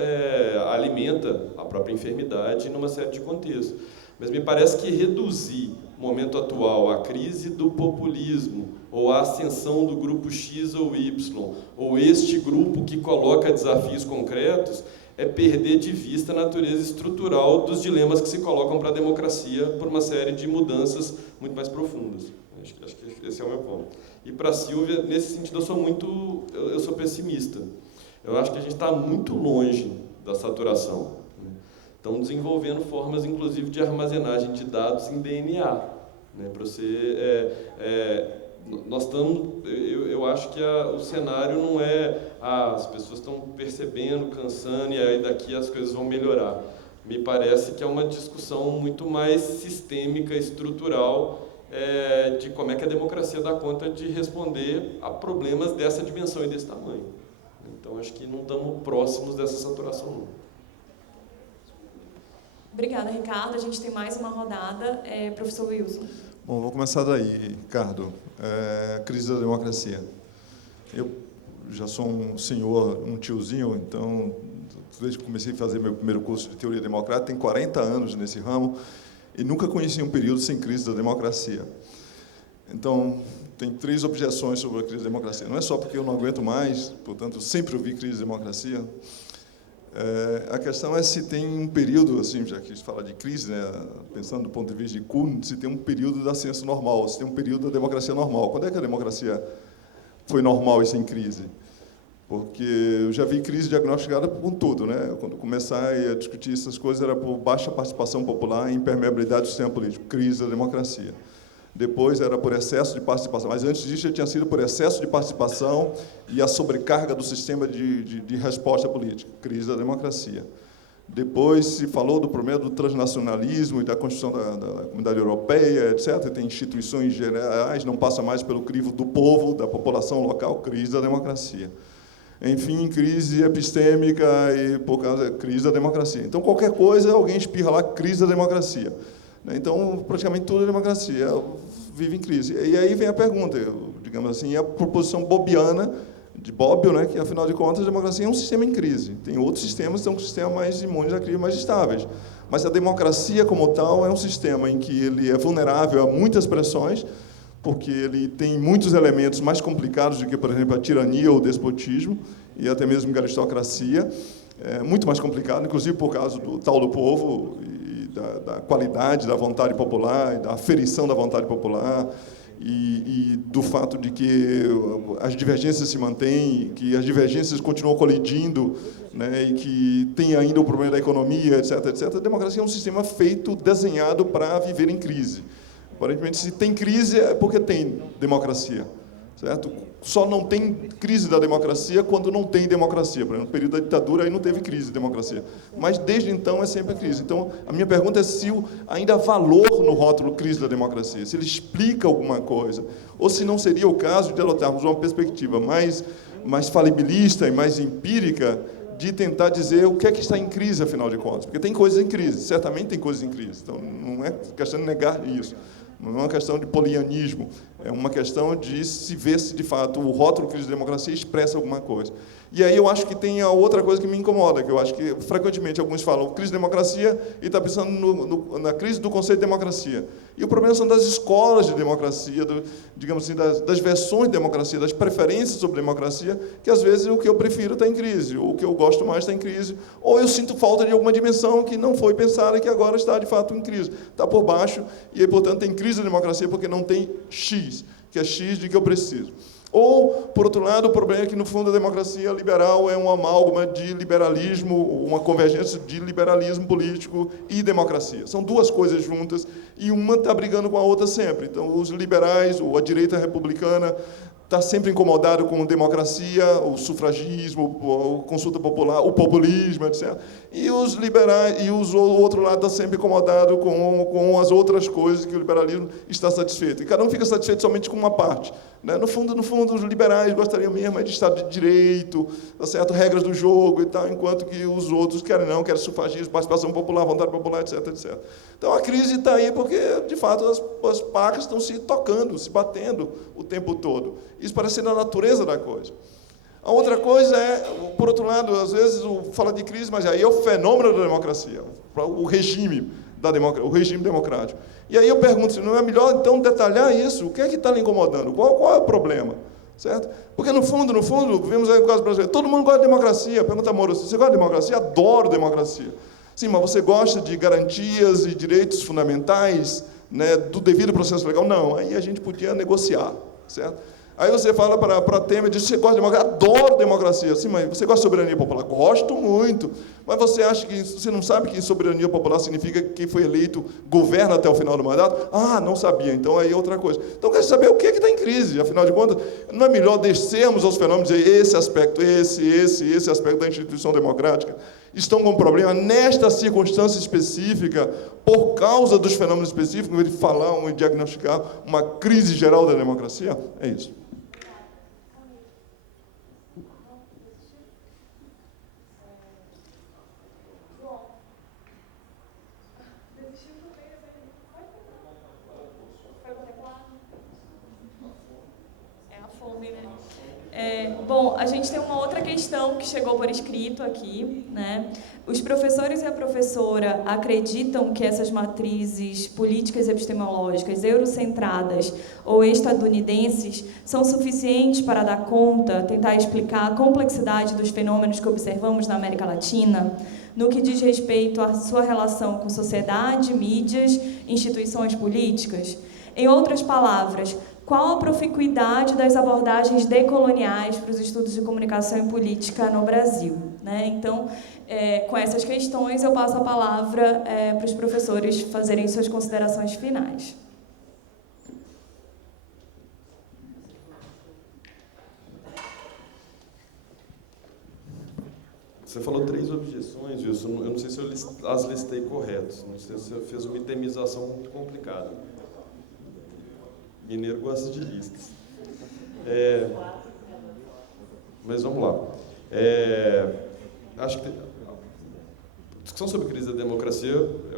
alimenta a própria enfermidade numa série de contextos. Mas me parece que reduzir o momento atual à crise do populismo, ou à ascensão do grupo X ou Y, ou este grupo que coloca desafios concretos, é perder de vista a natureza estrutural dos dilemas que se colocam para a democracia por uma série de mudanças muito mais profundas. Acho que esse é o meu ponto. E para a Silvia, nesse sentido, eu sou pessimista. Eu acho que a gente está muito longe da saturação. Estão desenvolvendo formas, inclusive, de armazenagem de dados em DNA. Né? Para você, nós estamos, eu acho que o cenário não é as pessoas estão percebendo, cansando, e aí daqui as coisas vão melhorar. Me parece que é uma discussão muito mais sistêmica, estrutural, de como é que a democracia dá conta de responder a problemas dessa dimensão e desse tamanho. Então, acho que não estamos próximos dessa saturação, não. Obrigada, Ricardo. A gente tem mais uma rodada. Professor Wilson. Bom, vou começar daí, Ricardo. Crise da democracia. Eu já sou um senhor, um tiozinho, então, desde que comecei a fazer meu primeiro curso de teoria democrática, tenho 40 anos nesse ramo e nunca conheci um período sem crise da democracia. Então, tem 3 objeções sobre a crise da democracia. Não é só porque eu não aguento mais, portanto, eu sempre ouvi crise da democracia. A questão é se tem um período, assim, já que a gente fala de crise, né, pensando do ponto de vista de Kuhn, se tem um período da ciência normal, se tem um período da democracia normal. Quando é que a democracia foi normal e sem crise? Porque eu já vi crise diagnosticada com tudo, né? Quando começar a discutir essas coisas era por baixa participação popular e impermeabilidade do sistema político, crise da democracia. Depois era por excesso de participação, mas antes disso já tinha sido por excesso de participação e a sobrecarga do sistema de resposta política, crise da democracia. Depois se falou do problema do transnacionalismo e da Constituição da Comunidade Europeia, etc. Tem instituições gerais, não passa mais pelo crivo do povo, da população local, crise da democracia. Enfim, crise epistêmica e, por causa da crise da democracia. Então, qualquer coisa, alguém espirra lá, crise da democracia. Então, praticamente toda a democracia vive em crise. E aí vem a pergunta, digamos assim, a proposição bobiana, de Bobbio, né, que, afinal de contas, a democracia é um sistema em crise. Tem outros sistemas que são sistemas mais imunes à crise, mais estáveis. Mas a democracia, como tal, é um sistema em que ele é vulnerável a muitas pressões, porque ele tem muitos elementos mais complicados do que, por exemplo, a tirania ou o despotismo, e até mesmo a aristocracia. É muito mais complicado, inclusive por causa do tal do povo, e da qualidade da vontade popular, e da aferição da vontade popular, e do fato de que as divergências se mantêm, que as divergências continuam colidindo, né, e que tem ainda o problema da economia, etc., etc. A democracia é um sistema feito, desenhado para viver em crise. Aparentemente, se tem crise, é porque tem democracia, certo? Só não tem crise da democracia quando não tem democracia. Por exemplo, no período da ditadura, aí não teve crise de democracia. Mas, desde então, é sempre crise. Então, a minha pergunta é se ainda há valor no rótulo crise da democracia, se ele explica alguma coisa, ou se não seria o caso de adotarmos uma perspectiva mais falibilista e mais empírica de tentar dizer o que é que está em crise, afinal de contas. Porque tem coisas em crise, certamente tem coisas em crise. Então, não é questão de negar isso. Não é uma questão de polianismo, é uma questão de se ver se, de fato, o rótulo crise da democracia expressa alguma coisa. E aí eu acho que tem a outra coisa que me incomoda, que eu acho que, frequentemente, alguns falam crise de democracia e está pensando na crise do conceito de democracia. E o problema são das escolas de democracia, digamos assim, das versões de democracia, das preferências sobre democracia, que, às vezes, o que eu prefiro está em crise, ou o que eu gosto mais está em crise, ou eu sinto falta de alguma dimensão que não foi pensada e que agora está, de fato, em crise. Está por baixo e, aí, portanto, tem crise da democracia porque não tem X, que é X de que eu preciso. Ou, por outro lado, o problema é que, no fundo, a democracia liberal é um amálgama de liberalismo, uma convergência de liberalismo político e democracia. São duas coisas juntas e uma está brigando com a outra sempre. Então, os liberais, ou a direita republicana, está sempre incomodado com democracia, o sufragismo, a consulta popular, o populismo, etc. E os liberais, e o outro lado está sempre incomodado com as outras coisas que o liberalismo está satisfeito. E cada um fica satisfeito somente com uma parte. Né? No fundo, os liberais gostariam mesmo de Estado de Direito, tá certo? Regras do jogo e tal, enquanto que os outros querem sufragismo, participação popular, vontade popular, etc., etc. Então, a crise está aí porque, de fato, as pacas estão se tocando, se batendo o tempo todo. Isso parece ser a natureza da coisa. A outra coisa é, por outro lado, às vezes fala de crise, mas aí é o fenômeno da democracia, o regime democrático. E aí eu pergunto, se não é melhor, então, detalhar isso? O que é que está lhe incomodando? Qual é o problema? Certo? Porque, no fundo, vemos aí o caso brasileiro, todo mundo gosta de democracia. Pergunta, Moro, você gosta de democracia? Adoro democracia. Sim, mas você gosta de garantias e direitos fundamentais, né, do devido processo legal? Não, aí a gente podia negociar, certo? Aí você fala para Temer, diz, você gosta de democracia? Adoro democracia. Sim, mas você gosta de soberania popular? Gosto muito. Mas você não sabe que soberania popular significa que quem foi eleito governa até o final do mandato? Ah, não sabia. Então, aí é outra coisa. Então, quer saber o que está em crise? Afinal de contas, não é melhor descermos aos fenômenos e dizer esse aspecto, esse aspecto da instituição democrática, estão com problema nesta circunstância específica, por causa dos fenômenos específicos, ele falar e diagnosticar uma crise geral da democracia? É isso. Bom, a gente tem uma outra questão que chegou por escrito aqui, né? Os professores e a professora acreditam que essas matrizes políticas e epistemológicas eurocentradas ou estadunidenses são suficientes para dar conta, tentar explicar a complexidade dos fenômenos que observamos na América Latina, no que diz respeito à sua relação com sociedade, mídias, instituições políticas? Em outras palavras, qual a proficuidade das abordagens decoloniais para os estudos de comunicação e política no Brasil? Né? Então, com essas questões, eu passo a palavra para os professores fazerem suas considerações finais. Você falou 3 objeções, Wilson. Eu não sei se eu as listei corretas. Não sei se você fez uma itemização muito complicada. Mineiro gosta de listas. Mas vamos lá. Acho que discussão sobre crise da democracia,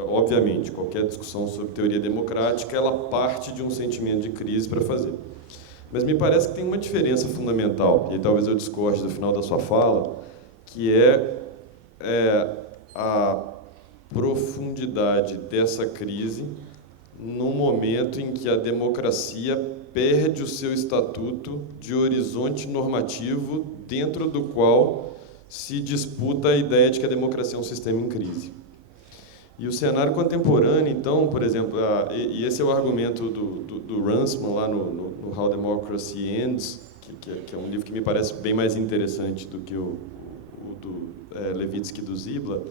obviamente, qualquer discussão sobre teoria democrática, ela parte de um sentimento de crise para fazer. Mas me parece que tem uma diferença fundamental, e talvez eu discorde do final da sua fala, que é a profundidade dessa crise no momento em que a democracia perde o seu estatuto de horizonte normativo dentro do qual se disputa a ideia de que a democracia é um sistema em crise. E o cenário contemporâneo, então, por exemplo, e esse é o argumento do Ransman lá no How Democracy Ends, que é um livro que me parece bem mais interessante do que o do Levitsky e do Ziblatt,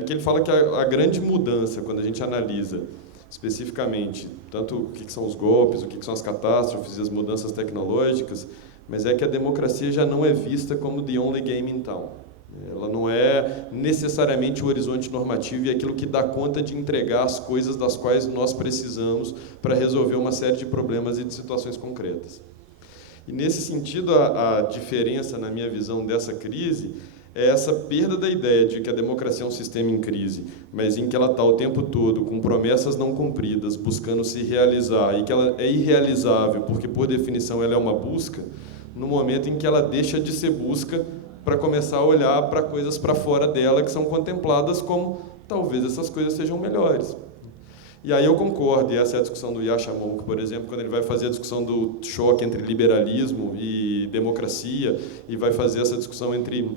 em que ele fala que a grande mudança, quando a gente analisa especificamente tanto o que são os golpes, o que são as catástrofes e as mudanças tecnológicas, mas é que a democracia já não é vista como the only game in town. Ela não é necessariamente o horizonte normativo e aquilo que dá conta de entregar as coisas das quais nós precisamos para resolver uma série de problemas e de situações concretas. E, nesse sentido, a diferença, na minha visão, dessa crise é essa perda da ideia de que a democracia é um sistema em crise, mas em que ela está o tempo todo com promessas não cumpridas, buscando se realizar, e que ela é irrealizável porque, por definição, ela é uma busca, no momento em que ela deixa de ser busca para começar a olhar para coisas para fora dela que são contempladas como talvez essas coisas sejam melhores. E aí eu concordo, e essa é a discussão do Yasha Monk, por exemplo, quando ele vai fazer a discussão do choque entre liberalismo e democracia, e vai fazer essa discussão entre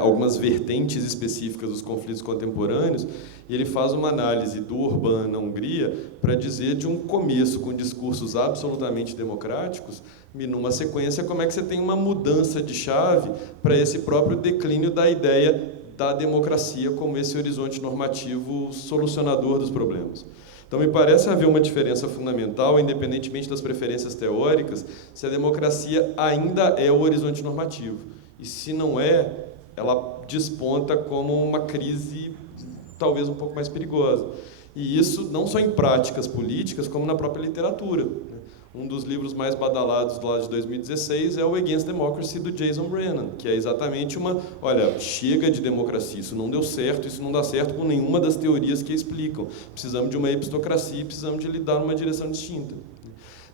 algumas vertentes específicas dos conflitos contemporâneos, e ele faz uma análise do Orbán na Hungria para dizer de um começo com discursos absolutamente democráticos, e numa sequência como é que você tem uma mudança de chave para esse próprio declínio da ideia da democracia como esse horizonte normativo solucionador dos problemas. Então, me parece haver uma diferença fundamental, independentemente das preferências teóricas, se a democracia ainda é o horizonte normativo. E se não é, ela desponta como uma crise talvez um pouco mais perigosa. E isso não só em práticas políticas, como na própria literatura. Um dos livros mais badalados lá de 2016 é o Against Democracy, do Jason Brennan, que é exatamente olha, chega de democracia, isso não deu certo, isso não dá certo com nenhuma das teorias que explicam. Precisamos de uma epistocracia e precisamos de lidar numa direção distinta.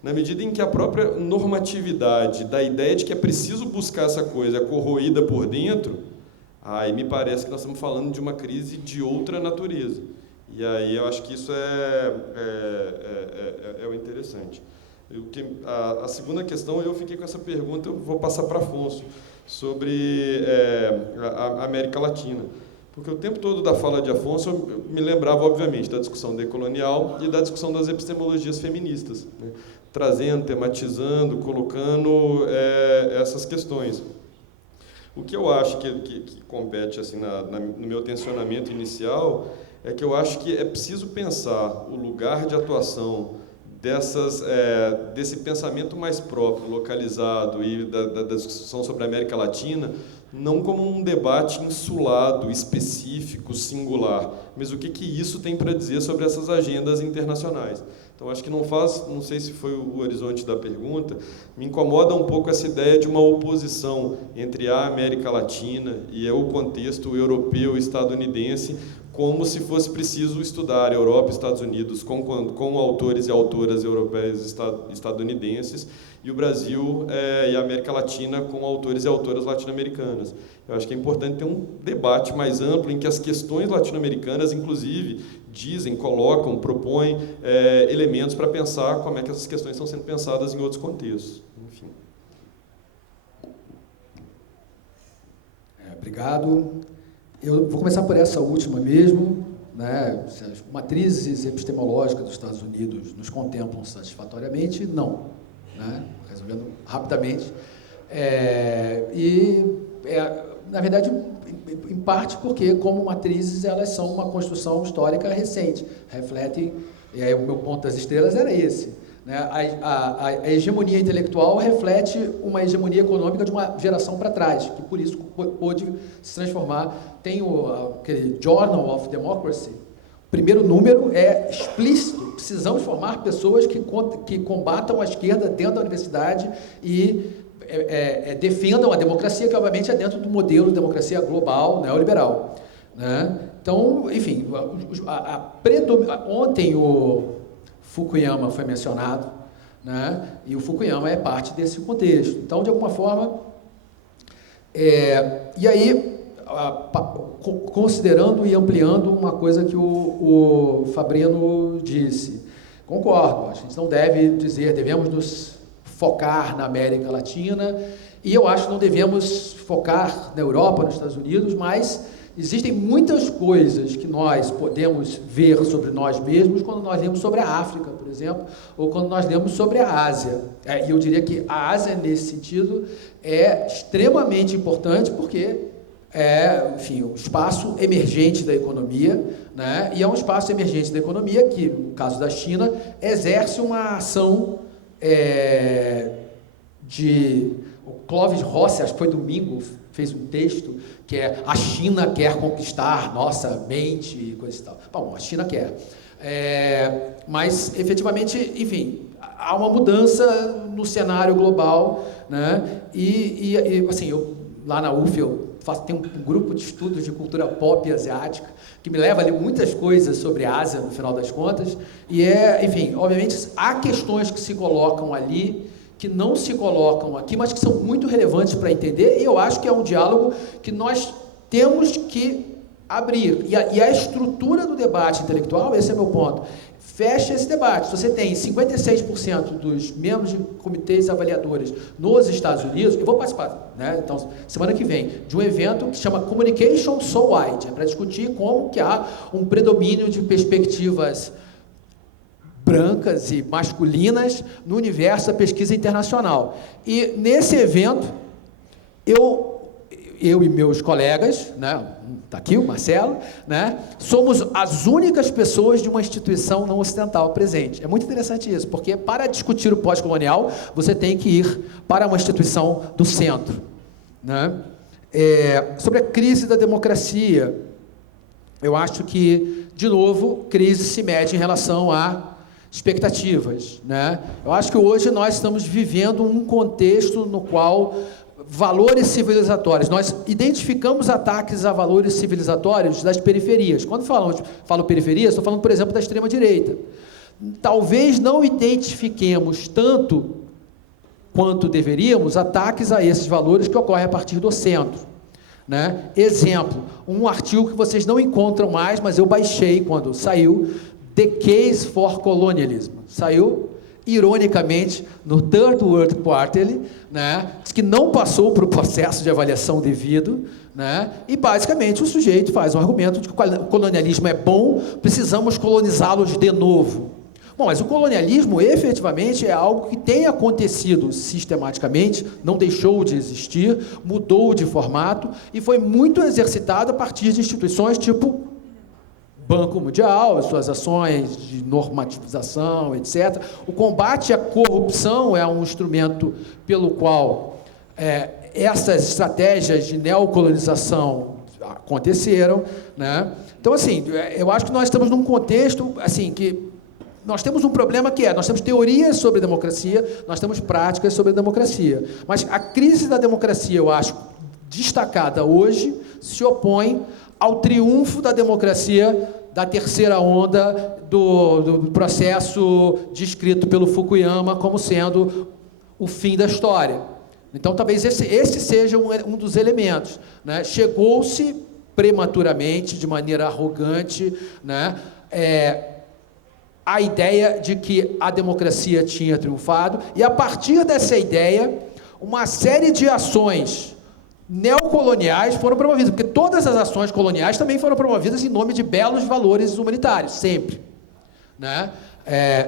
Na medida em que a própria normatividade da ideia de que é preciso buscar essa coisa é corroída por dentro, aí me parece que nós estamos falando de uma crise de outra natureza. E aí eu acho que isso é o interessante. A segunda questão, eu fiquei com essa pergunta, eu vou passar para Afonso, sobre a América Latina. Porque o tempo todo da fala de Afonso eu me lembrava, obviamente, da discussão decolonial e da discussão das epistemologias feministas, né? Trazendo, tematizando, colocando essas questões. O que eu acho que compete assim, no meu tensionamento inicial é que eu acho que é preciso pensar o lugar de atuação desse pensamento mais próprio, localizado e da discussão sobre a América Latina, não como um debate insulado, específico, singular, mas o que isso tem para dizer sobre essas agendas internacionais. Então, acho que não sei se foi o horizonte da pergunta, me incomoda um pouco essa ideia de uma oposição entre a América Latina e o contexto europeu e estadunidense, como se fosse preciso estudar Europa e Estados Unidos com autores e autoras europeias e estadunidenses, e o Brasil e a América Latina com autores e autoras latino-americanas. Eu acho que é importante ter um debate mais amplo em que as questões latino-americanas, inclusive, colocam, propõem elementos para pensar como é que essas questões estão sendo pensadas em outros contextos. Enfim. Obrigado. Eu vou começar por essa última mesmo, né? Se as matrizes epistemológicas dos Estados Unidos nos contemplam satisfatoriamente, não, né? Resolvendo rapidamente. Na verdade, em parte porque, como matrizes, elas são uma construção histórica recente, refletem, e aí o meu ponto das estrelas era esse, né? A hegemonia intelectual reflete uma hegemonia econômica de uma geração para trás, que por isso pôde se transformar. Tem aquele Journal of Democracy, o primeiro número é explícito: precisamos formar pessoas que combatam a esquerda dentro da universidade e defendam a democracia, que obviamente é dentro do modelo de democracia global, neoliberal, né? Então, enfim, ontem o Fukuyama foi mencionado, né? E o Fukuyama é parte desse contexto. Então, de alguma forma, e aí, considerando e ampliando uma coisa que o Fabrino disse, concordo, a gente não deve dizer, devemos nos focar na América Latina, e eu acho que não devemos focar na Europa, nos Estados Unidos, mas existem muitas coisas que nós podemos ver sobre nós mesmos quando nós lemos sobre a África, por exemplo, ou quando nós lemos sobre a Ásia. E eu diria que a Ásia, nesse sentido, é extremamente importante porque enfim, um espaço emergente da economia, né? E é um espaço emergente da economia que, no caso da China, exerce uma ação o Clóvis Rossi, acho que foi domingo, fez um texto que é: a China quer conquistar nossa mente e coisa e tal. Bom, a China quer. Mas, efetivamente, enfim, há uma mudança no cenário global, né? E assim, lá na UF, tenho um grupo de estudos de cultura pop asiática, que me leva a ler muitas coisas sobre a Ásia, no final das contas, e enfim, obviamente, há questões que se colocam ali, que não se colocam aqui, mas que são muito relevantes para entender, e eu acho que é um diálogo que nós temos que abrir. E a estrutura do debate intelectual, esse é o meu ponto, fecha esse debate. Se você tem 56% dos membros de comitês avaliadores nos Estados Unidos, eu vou participar, né? Então, semana que vem, de um evento que se chama Communication So White, para discutir como que há um predomínio de perspectivas brancas e masculinas no universo da pesquisa internacional. E nesse evento, eu e meus colegas, né, está aqui o Marcelo, né, somos as únicas pessoas de uma instituição não ocidental presente. É muito interessante isso, porque para discutir o pós-colonial, você tem que ir para uma instituição do centro, né? Sobre a crise da democracia, eu acho que, de novo, crise se mede em relação a expectativas, né? Eu acho que hoje nós estamos vivendo um contexto no qual valores civilizatórios, nós identificamos ataques a valores civilizatórios das periferias. Quando falo periferias, estou falando, por exemplo, da extrema-direita. Talvez não identifiquemos tanto quanto deveríamos ataques a esses valores que ocorrem a partir do centro, né? Exemplo, um artigo que vocês não encontram mais, mas eu baixei quando saiu, The Case for Colonialism. Saiu, ironicamente, no Third World Quarterly, né? Diz que não passou por um processo de avaliação devido, né? E, basicamente, o sujeito faz um argumento de que o colonialismo é bom, precisamos colonizá-los de novo. Bom, mas o colonialismo, efetivamente, é algo que tem acontecido sistematicamente, não deixou de existir, mudou de formato e foi muito exercitado a partir de instituições tipo Banco Mundial, suas ações de normativização, etc. O combate à corrupção é um instrumento pelo qual essas estratégias de neocolonização aconteceram, né? Então, assim, eu acho que nós estamos num contexto, assim, que nós temos um problema que nós temos teorias sobre democracia, nós temos práticas sobre democracia. Mas a crise da democracia, eu acho, destacada hoje, se opõe ao triunfo da democracia da terceira onda do processo descrito pelo Fukuyama como sendo o fim da história. Então, talvez esse seja um dos elementos, né? Chegou-se prematuramente, de maneira arrogante, né? A ideia de que a democracia tinha triunfado, e a partir dessa ideia, uma série de ações neocoloniais foram promovidas, porque todas as ações coloniais também foram promovidas em nome de belos valores humanitários, sempre, né?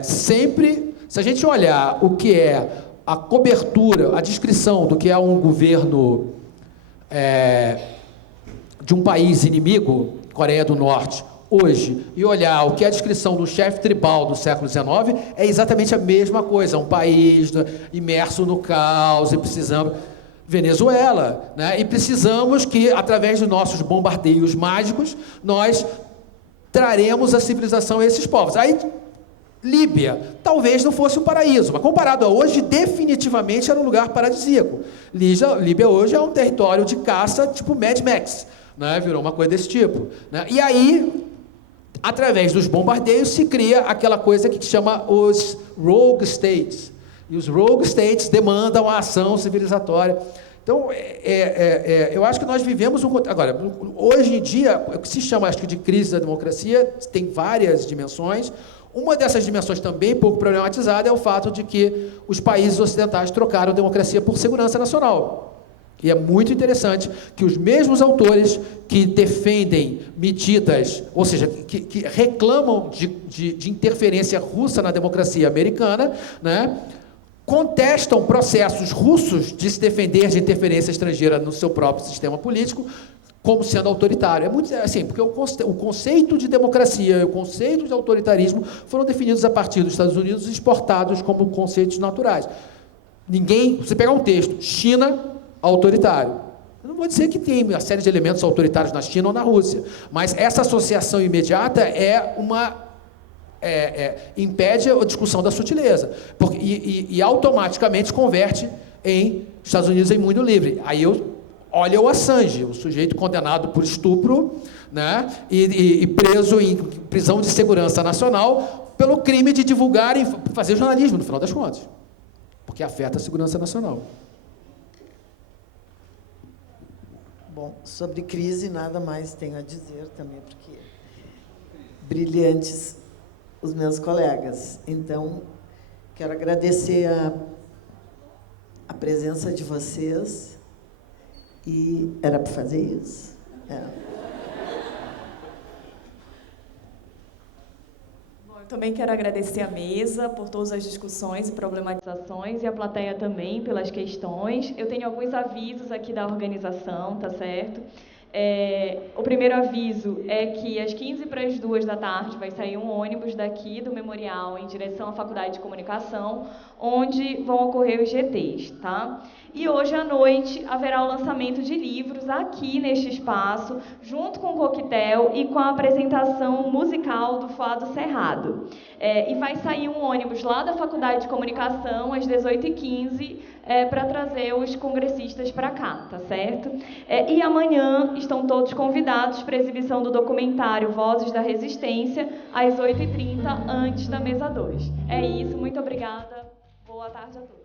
Sempre, se a gente olhar o que é a cobertura, a descrição do que é um governo de um país inimigo, Coreia do Norte, hoje, e olhar o que é a descrição do chefe tribal do século XIX, é exatamente a mesma coisa, um país imerso no caos, e precisamos... Venezuela, né? E precisamos que, através dos nossos bombardeios mágicos, nós traremos a civilização a esses povos. Aí, Líbia, talvez não fosse um paraíso, mas comparado a hoje, definitivamente era um lugar paradisíaco. Líbia hoje é um território de caça, tipo Mad Max, né? Virou uma coisa desse tipo, né? E aí, através dos bombardeios, se cria aquela coisa que chama os Rogue States. E os Rogue States demandam a ação civilizatória. Então, eu acho que nós vivemos um... Agora, hoje em dia, o que se chama, acho que, de crise da democracia, tem várias dimensões. Uma dessas dimensões também pouco problematizada é o fato de que os países ocidentais trocaram democracia por segurança nacional. E é muito interessante que os mesmos autores que defendem medidas, ou seja, que reclamam de interferência russa na democracia americana, né, contestam processos russos de se defender de interferência estrangeira no seu próprio sistema político como sendo autoritário. É muito assim, porque o conceito de democracia e o conceito de autoritarismo foram definidos a partir dos Estados Unidos e exportados como conceitos naturais. Você pegar um texto, China, autoritário. Eu não vou dizer que tem uma série de elementos autoritários na China ou na Rússia, mas essa associação imediata impede a discussão da sutileza, e automaticamente converte Estados Unidos em mundo livre. Aí olha o Assange, o sujeito condenado por estupro, né, e preso em prisão de segurança nacional pelo crime de divulgar e fazer jornalismo, no final das contas, porque afeta a segurança nacional. Bom, sobre crise nada mais tenho a dizer também, porque brilhantes os meus colegas. Então, quero agradecer a presença de vocês. E era para fazer isso? Bom, eu também quero agradecer a mesa por todas as discussões e problematizações, e a plateia também pelas questões. Eu tenho alguns avisos aqui da organização, tá certo? O primeiro aviso é que às 13h45 vai sair um ônibus daqui do Memorial em direção à Faculdade de Comunicação, onde vão ocorrer os GTs, tá? E hoje à noite haverá o lançamento de livros aqui neste espaço, junto com o coquetel e com a apresentação musical do Fado Cerrado. E vai sair um ônibus lá da Faculdade de Comunicação às 18h15 para trazer os congressistas para cá, tá certo? E amanhã estão todos convidados para a exibição do documentário Vozes da Resistência, às 8h30, antes da mesa 2. É isso, muito obrigada. Boa tarde a todos.